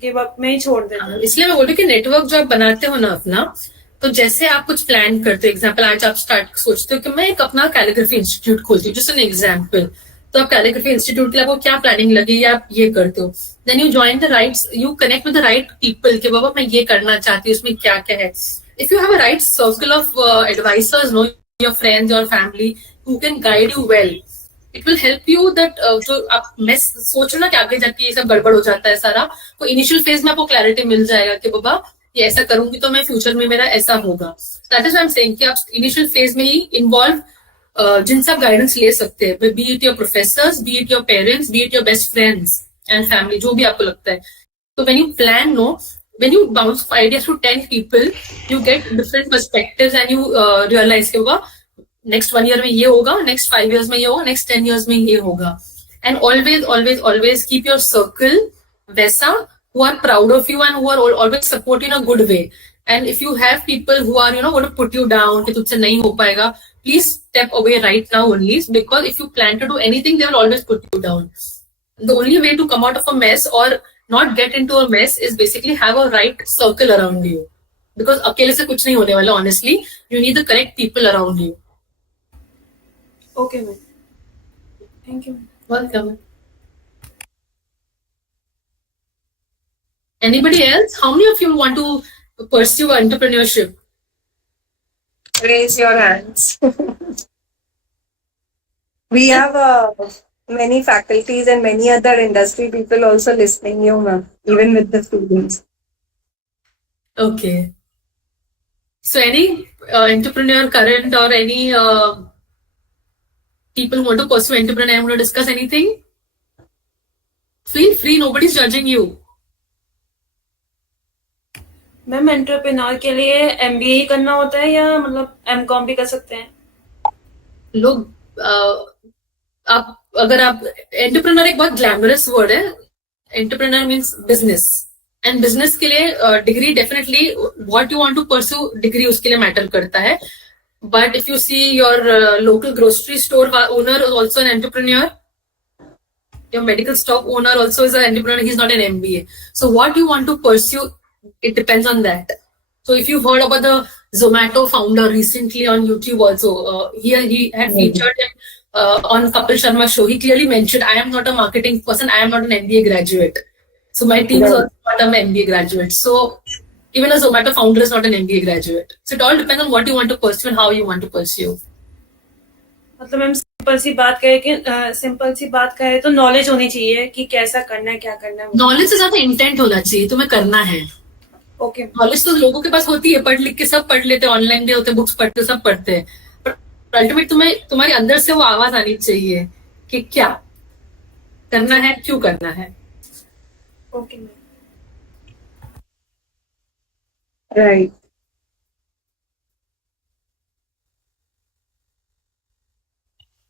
गिव अप में ही छोड़ देते हैं. इसलिए मैं बोल रही हूँ कि नेटवर्क जो आप बनाते हो ना अपना, तो जैसे आप कुछ प्लान करते हो, एग्जाम्पल आज आप सोचते हो कि मैं एक अपना कैलीग्राफी इंस्टीट्यूट खोलती हूँ, जस्ट एन एग्जाम्पल, तो आप कैलीग्राफी इंस्टीट्यूट के लिए आपको क्या प्लानिंग लगी या आप ये करते हो. Then you join the rights, you connect with the right people कि बाबा मैं ये करना चाहती हूँ, उसमें क्या क्या है. If you have a right circle of advisors, no, your friends, your family, who can guide you well, it will help you that. जो आप मैं सोचो ना कि आगे जाके ये सब गड़बड़ हो जाता है सारा, तो इनिशियल फेज में आपको क्लैरिटी मिल जाएगा कि बाबा ये ऐसा करूंगी तो मैं फ्यूचर में मेरा ऐसा होगा. That is I am saying कि आप इनिशियल फेज में ही इन्वॉल्व जिनसे आप गाइडेंस ले सकते हैं, be it your professors, be it your parents, be it your best friends and family, जो भी आपको लगता है. तो when you plan, no, when you bounce ideas to 10 people, you get different perspectives and you realize कि बाबा next 1 year में ये होगा, नेक्स्ट 5 years में ये होगा, नेक्स्ट 10 years में ये होगा. And always always always keep your circle वैसा who are proud of you and who are always support you in a good way. And if you have people who are, going to put you down कि तुझसे नहीं हो पाएगा, please step away right now only, because if you plan to do anything, they will always put you down. The only way to come out of a mess or not get into a mess is basically have a right circle around you. Because अकेले से कुछ नहीं होने वाला, honestly. You need the correct people around you. Okay, ma'am. Thank you. Welcome. Anybody else? How many of you want to pursue entrepreneurship? Raise your hands. We have many faculties and many other industry people also listening, you ma'am, even with the students. Okay. So any entrepreneur current or any people who want to pursue entrepreneur, want to discuss anything? Feel free, nobody's judging you. Ma'am entrepreneur के लिए MBA ही करना होता है या मतलब MCom भी कर सकते हैं? लोग आप अगर आप एंटरप्रेन्योर एक बहुत ग्लैमरस वर्ड है. Entrepreneur means business, and business के लिए degree definitely what you want to pursue, degree उसके लिए मैटर करता है. But if you see your local grocery store owner is also an entrepreneur. Your medical stock owner also is an entrepreneur. He's not an MBA. So what you want to pursue, it depends on that. So if you've heard about the Zomato founder recently on YouTube also, he had featured him on Kapil Sharma show. He clearly mentioned, I am not a marketing person. I am not an MBA graduate. So my team is also not an MBA graduate. So even a Zomato founder is not an MBA graduate. So it all depends on what you want to pursue and how you want to pursue. मतलब ma'am simple सी बात कहे तो knowledge होनी चाहिए कि कैसा करना है, क्या करना है. नॉलेज से ज्यादा इंटेंट होना चाहिए, तुम्हें करना है. ओके. नॉलेज तो लोगों के पास होती है, पढ़ लिख के सब पढ़ लेते हैं, ऑनलाइन भी होते हैं, बुक्स पढ़ते सब पढ़ते हैं, पर अल्टीमेट तुम्हारे अंदर से वो आवाज आनी चाहिए कि क्या करना है, क्यों करना है. Okay ma'am. Right.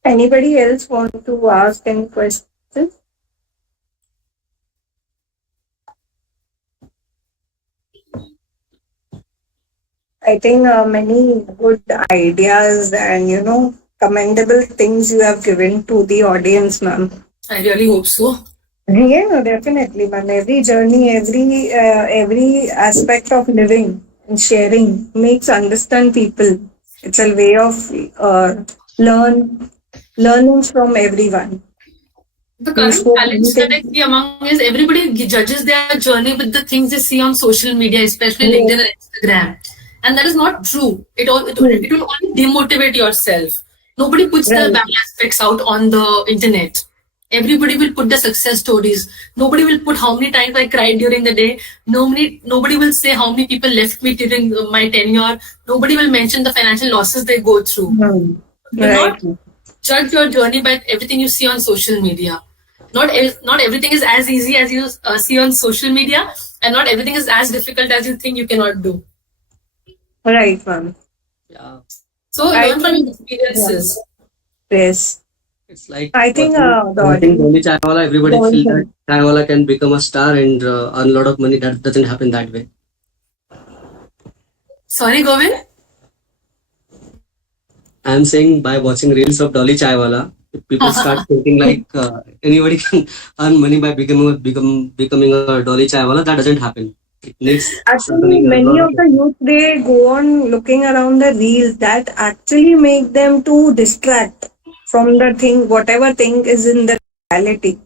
Anybody else want to ask any questions? I think many good ideas and commendable things you have given to the audience, ma'am. I really hope so. Yeah, no, definitely, ma'am. Every journey, every aspect of living and sharing makes understand people. It's a way of learning from everyone. The current challenge that I see among is everybody judges their journey with the things they see on social media, especially LinkedIn and Instagram. And that is not true. It will only demotivate yourself. Nobody puts the bad aspects out on the internet. Everybody will put the success stories. Nobody will put how many times I cried during the day. Nobody will say how many people left me during my tenure. Nobody will mention the financial losses they go through. Do not judge your journey by everything you see on social media. Not everything is as easy as you see on social media, and not everything is as difficult as you think you cannot do. Right, ma'am. Yeah, So learn from your experiences. Yes. it's like I think watching Dolly Chaiwala, everybody feel that Chaiwala can become a star and earn a lot of money. That doesn't happen that way. Sorry, Govind? I'm saying by watching reels of Dolly Chaiwala, people start thinking like anybody can earn money by becoming a Dolly Chaiwala. That doesn't happen. It needs actually many of the youth, they go on looking around the reels that actually make them to distract. from the thing, whatever thing is in the reality.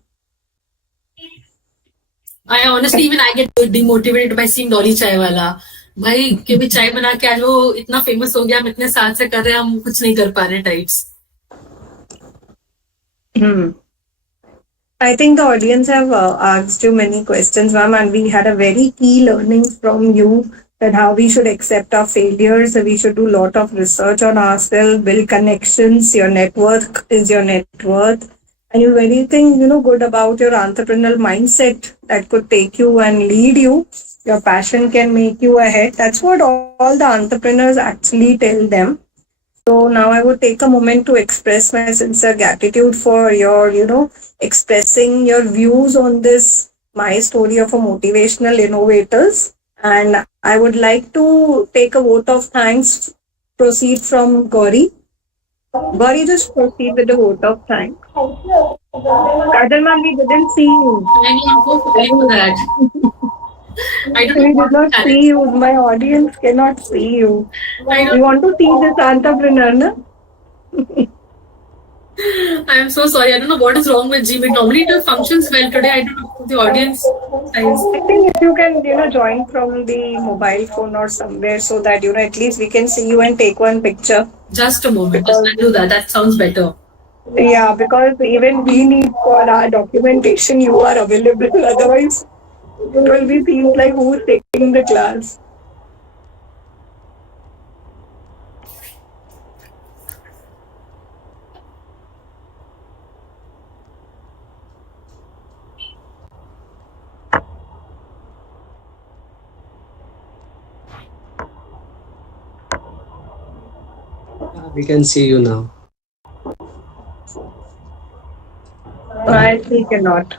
I honestly, even I get demotivated by seeing Dolly Chaiwala. भाई के भी चाय बना के आज वो इतना famous हो गया, हम इतने साल से कर रहे हैं, हम कुछ नहीं कर पा रहे types. I think the audience have asked you many questions, ma'am, and we had a very key learning from you that how we should accept our failures, we should do a lot of research on ourselves, build connections. Your network is your net worth, and you anything good about your entrepreneurial mindset that could take you and lead you. Your passion can make you ahead. That's what all the entrepreneurs actually tell them. So now I would take a moment to express my sincere gratitude for your, expressing your views on this, my story of a motivational innovators. And I would like to take a vote of thanks, proceed from Gauri. Gauri, just proceed with the vote of thanks. Thank you. Kadal ma'am, we didn't see you. I am so sorry for that. I don't We know did not see you. My audience cannot see you. We want to see this entrepreneur, na? I am so sorry. I don't know what is wrong with Gmail. Normally it functions well. Today I don't know the audience size. I think if you can, join from the mobile phone or somewhere so that, at least we can see you and take one picture. Just a moment. Just I'll do that. That sounds better. Yeah, because even we need for our documentation, you are available. Otherwise, it will be seems like who's taking the class. We can see you now. I still cannot.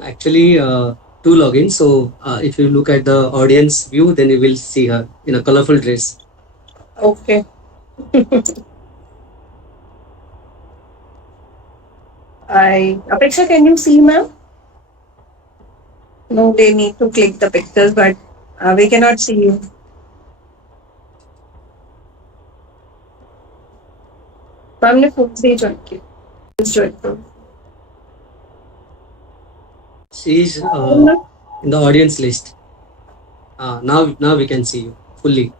Actually, two logins. So if you look at the audience view, then you will see her in a colorful dress. Okay. Apeksha, can you see, ma'am? No, they need to click the pictures, but we cannot see you. Ma'am ने खुद से join किया. Join करो. She is in the audience list. Now we can see you fully.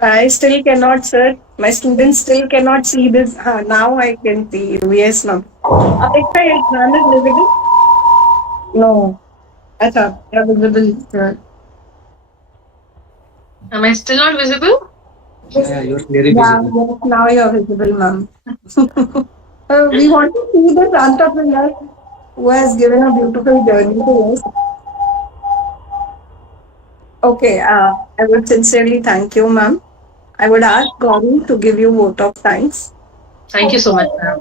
I still cannot, sir. My students still cannot see this. Now I can see you. Yes, ma'am. Apeksha, your hand is visible? No. I thought you're visible, sir. Am I still not visible? Yeah, you're very Yeah, visible. yes, now you're visible, ma'am. We want to see this entrepreneur who has given a beautiful journey to us. Okay, I would sincerely thank you, ma'am. I would ask Gauri to give you vote of thanks. Thank you so much, ma'am.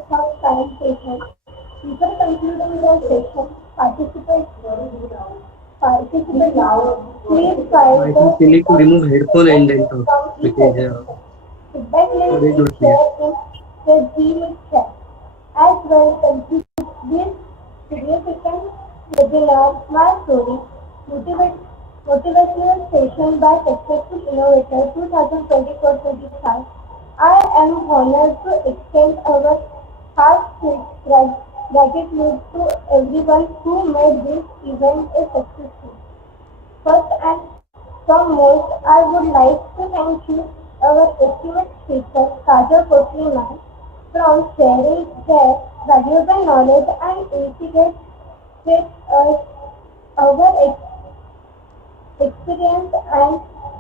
Before concluding the session, participants, please I try think you need to remove headphone and then talk because feedback link audio is is not clear. shared in the Gmail chat. As well, conclude this significant webinar, My Story, Motivational Session by Successful Innovator 2024-25. I am honored to extend our heartfelt gratitude to everyone who made this event a successful. First and foremost, I would like to thank you, our esteemed speaker, Kajal Kotli ma'am, from sharing their valuable knowledge and instigate with us our experience and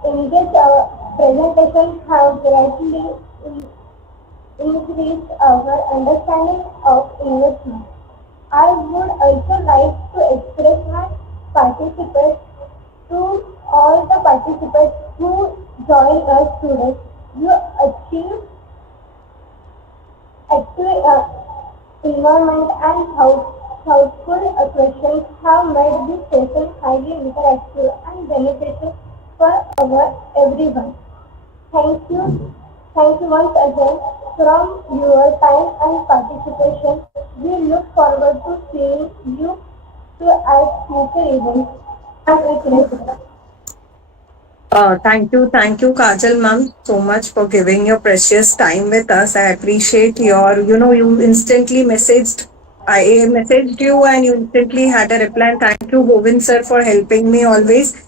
engaged our presentation have greatly increased our understanding of investment. I would also like to express my participation to all the participants who joined us today. You achieved active environment and thoughtful questions have made this session highly interactive and beneficial for everyone. Thank you. Thank you once again from your time and participation. We look forward to seeing you at future events. Have a great day. Thank you, Kajal ma'am, so much for giving your precious time with us. I appreciate you instantly messaged. I messaged you and you instantly had a reply. And thank you, Govind sir, for helping me always,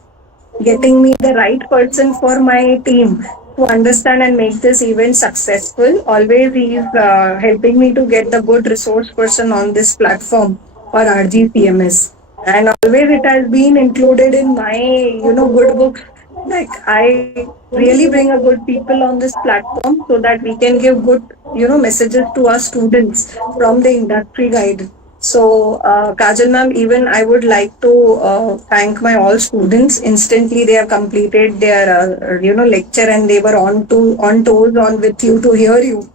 getting me the right person for my team to understand and make this event successful. Always he is helping me to get the good resource person on this platform for RGCMS. And always it has been included in my, good books. Like I really bring a good people on this platform so that we can give good, messages to our students from the industry guide. So, Kajal ma'am, even I would like to thank my all students. Instantly, they have completed their, lecture and they were on toes on with you to hear you.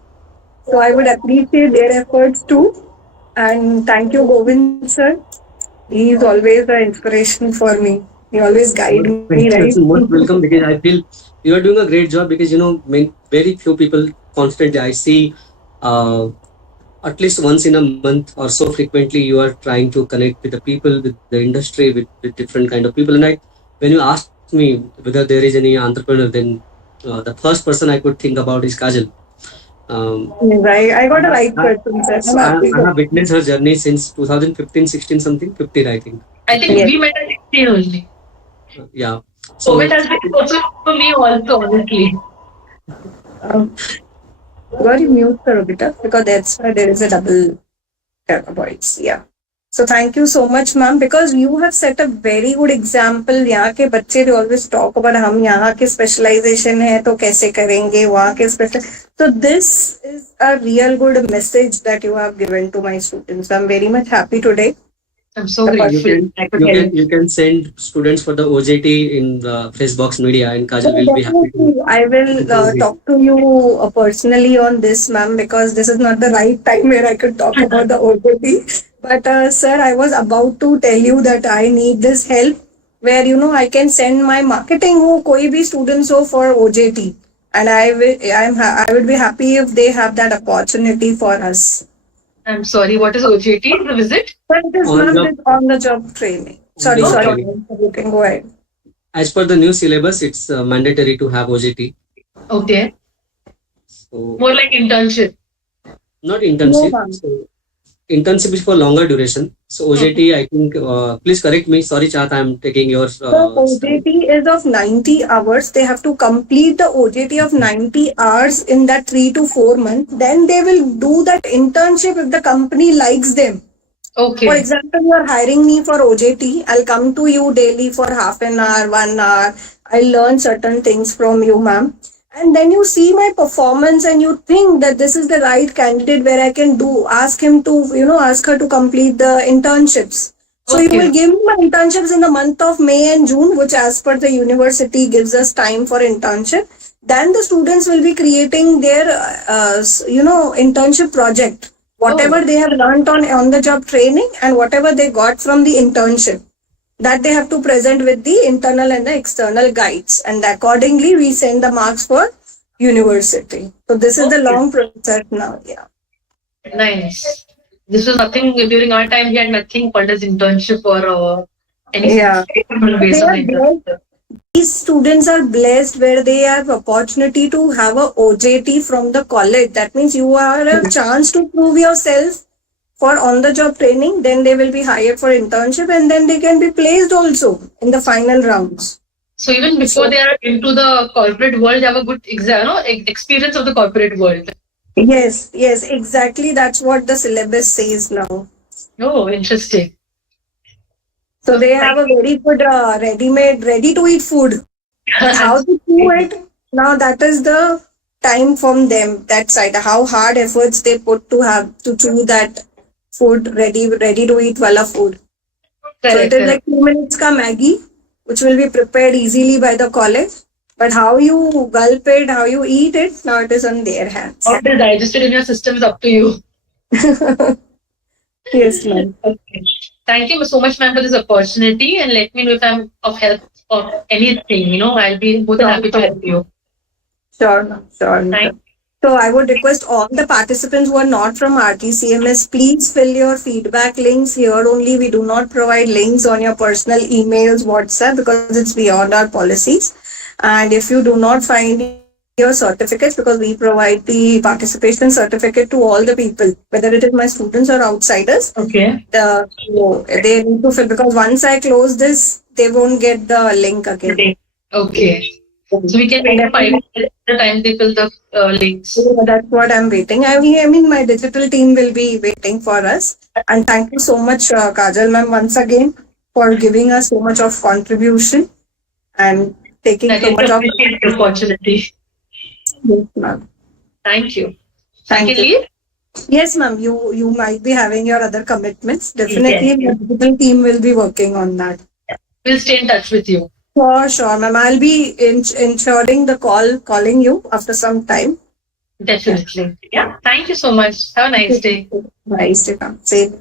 So, I would appreciate their efforts too. And thank you, Govind sir. He is always an inspiration for me. He always guide me, right? Most welcome, because I feel you are doing a great job, because very few people constantly I see at least once in a month or so frequently you are trying to connect with the people, with the industry, with different kind of people. And when you asked me whether there is any entrepreneur, then the first person I could think about is Kajal. I got a right person, sir. So I have witnessed her journey since 2015, 16 something, 15 I think. I think we met at 16 only. Yeah. So it has been also for me also, honestly. Got you mute karo beta, because that's why there is a double voice. Yeah. So thank you so much, ma'am, because you have set a very good example. यहाँ के बच्चे they always talk about हम यहाँ के specialization है तो कैसे करेंगे वहाँ के special. So this is a real good message that you have given to my students. I'm very much happy today. I'm so grateful. You can send students for the OJT in the Facebox media, and Kajal will be happy to. I will talk to you personally on this, ma'am, because this is not the right time where I could talk about the OJT. But sir, I was about to tell you that I need this help where I can send my marketing who koi bhi students ho for OJT, and I would be happy if they have that opportunity for us. I'm sorry, what is OJT? The visit? It is on the job training. Sorry. You can go ahead. As per the new syllabus, it's mandatory to have OJT. Okay. So, more like internship. Not internship. No, So, internship is for longer duration. So OJT, I think, please correct me. Sorry, Chat, I'm taking your. So OJT is of 90 hours. They have to complete the OJT of 90 hours in that 3 to 4 months. Then they will do that internship if the company likes them. Okay. For example, you are hiring me for OJT. I'll come to you daily for half an hour, 1 hour. I'll learn certain things from you, ma'am. And then you see my performance and you think that this is the right candidate where I can ask her to complete the internships. So you will give me my internships in the month of May and June, which as per the university gives us time for internship. Then the students will be creating their, internship project. Whatever they have learned on the job training and whatever they got from the internship, that they have to present with the internal and the external guides, and accordingly we send the marks for university. So this is the long process now. Yeah. Nice. This was nothing during our time. We had nothing called as internship or anything. Yeah. Based on the internship. These students are blessed where they have opportunity to have a OJT from the college. That means you have a chance to prove yourself for on-the-job training. Then they will be hired for internship, and then they can be placed also in the final rounds. So even before they are into the corporate world, they have a good experience of the corporate world. Yes, exactly. That's what the syllabus says now. Oh, interesting. So they have a very good ready-to-eat food. How to do it? Now that is the time from them, that side. How hard efforts they put to choose that food, ready to eat wala food. So it is like 2 minutes ka Maggie, which will be prepared easily by the college. But how you gulp it, how you eat it, now it is on their hands. How it is digested in your system is up to you. Yes, ma'am. Okay. Thank you so much, ma'am, for this opportunity, and let me know if I'm of help or anything. I'll be more than happy to help you. Sure, ma'am. Thank you. So I would request all the participants who are not from RTCMS, please fill your feedback links here only. We do not provide links on your personal emails, WhatsApp, because it's beyond our policies. And if you do not find your certificates, because we provide the participation certificate to all the people, whether it is my students or outsiders. Okay. So they need to fill, because once I close this, they won't get the link again. Okay. So we can wait for 5 minutes the time they fill the links. So that's what I'm waiting. I mean, my digital team will be waiting for us. And thank you so much, Kajal ma'am, once again for giving us so much of contribution and taking I so really much of. appreciate the opportunity. Yes, ma'am. Thank you. Thank I can you. leave? Yes, ma'am. You might be having your other commitments. Definitely, the digital team will be working on that. We'll stay in touch with you. Sure, ma'am. I'll be ensuring the calling you after some time. Definitely. Yeah. Thank you so much. Have a nice day. Nice to come. Same.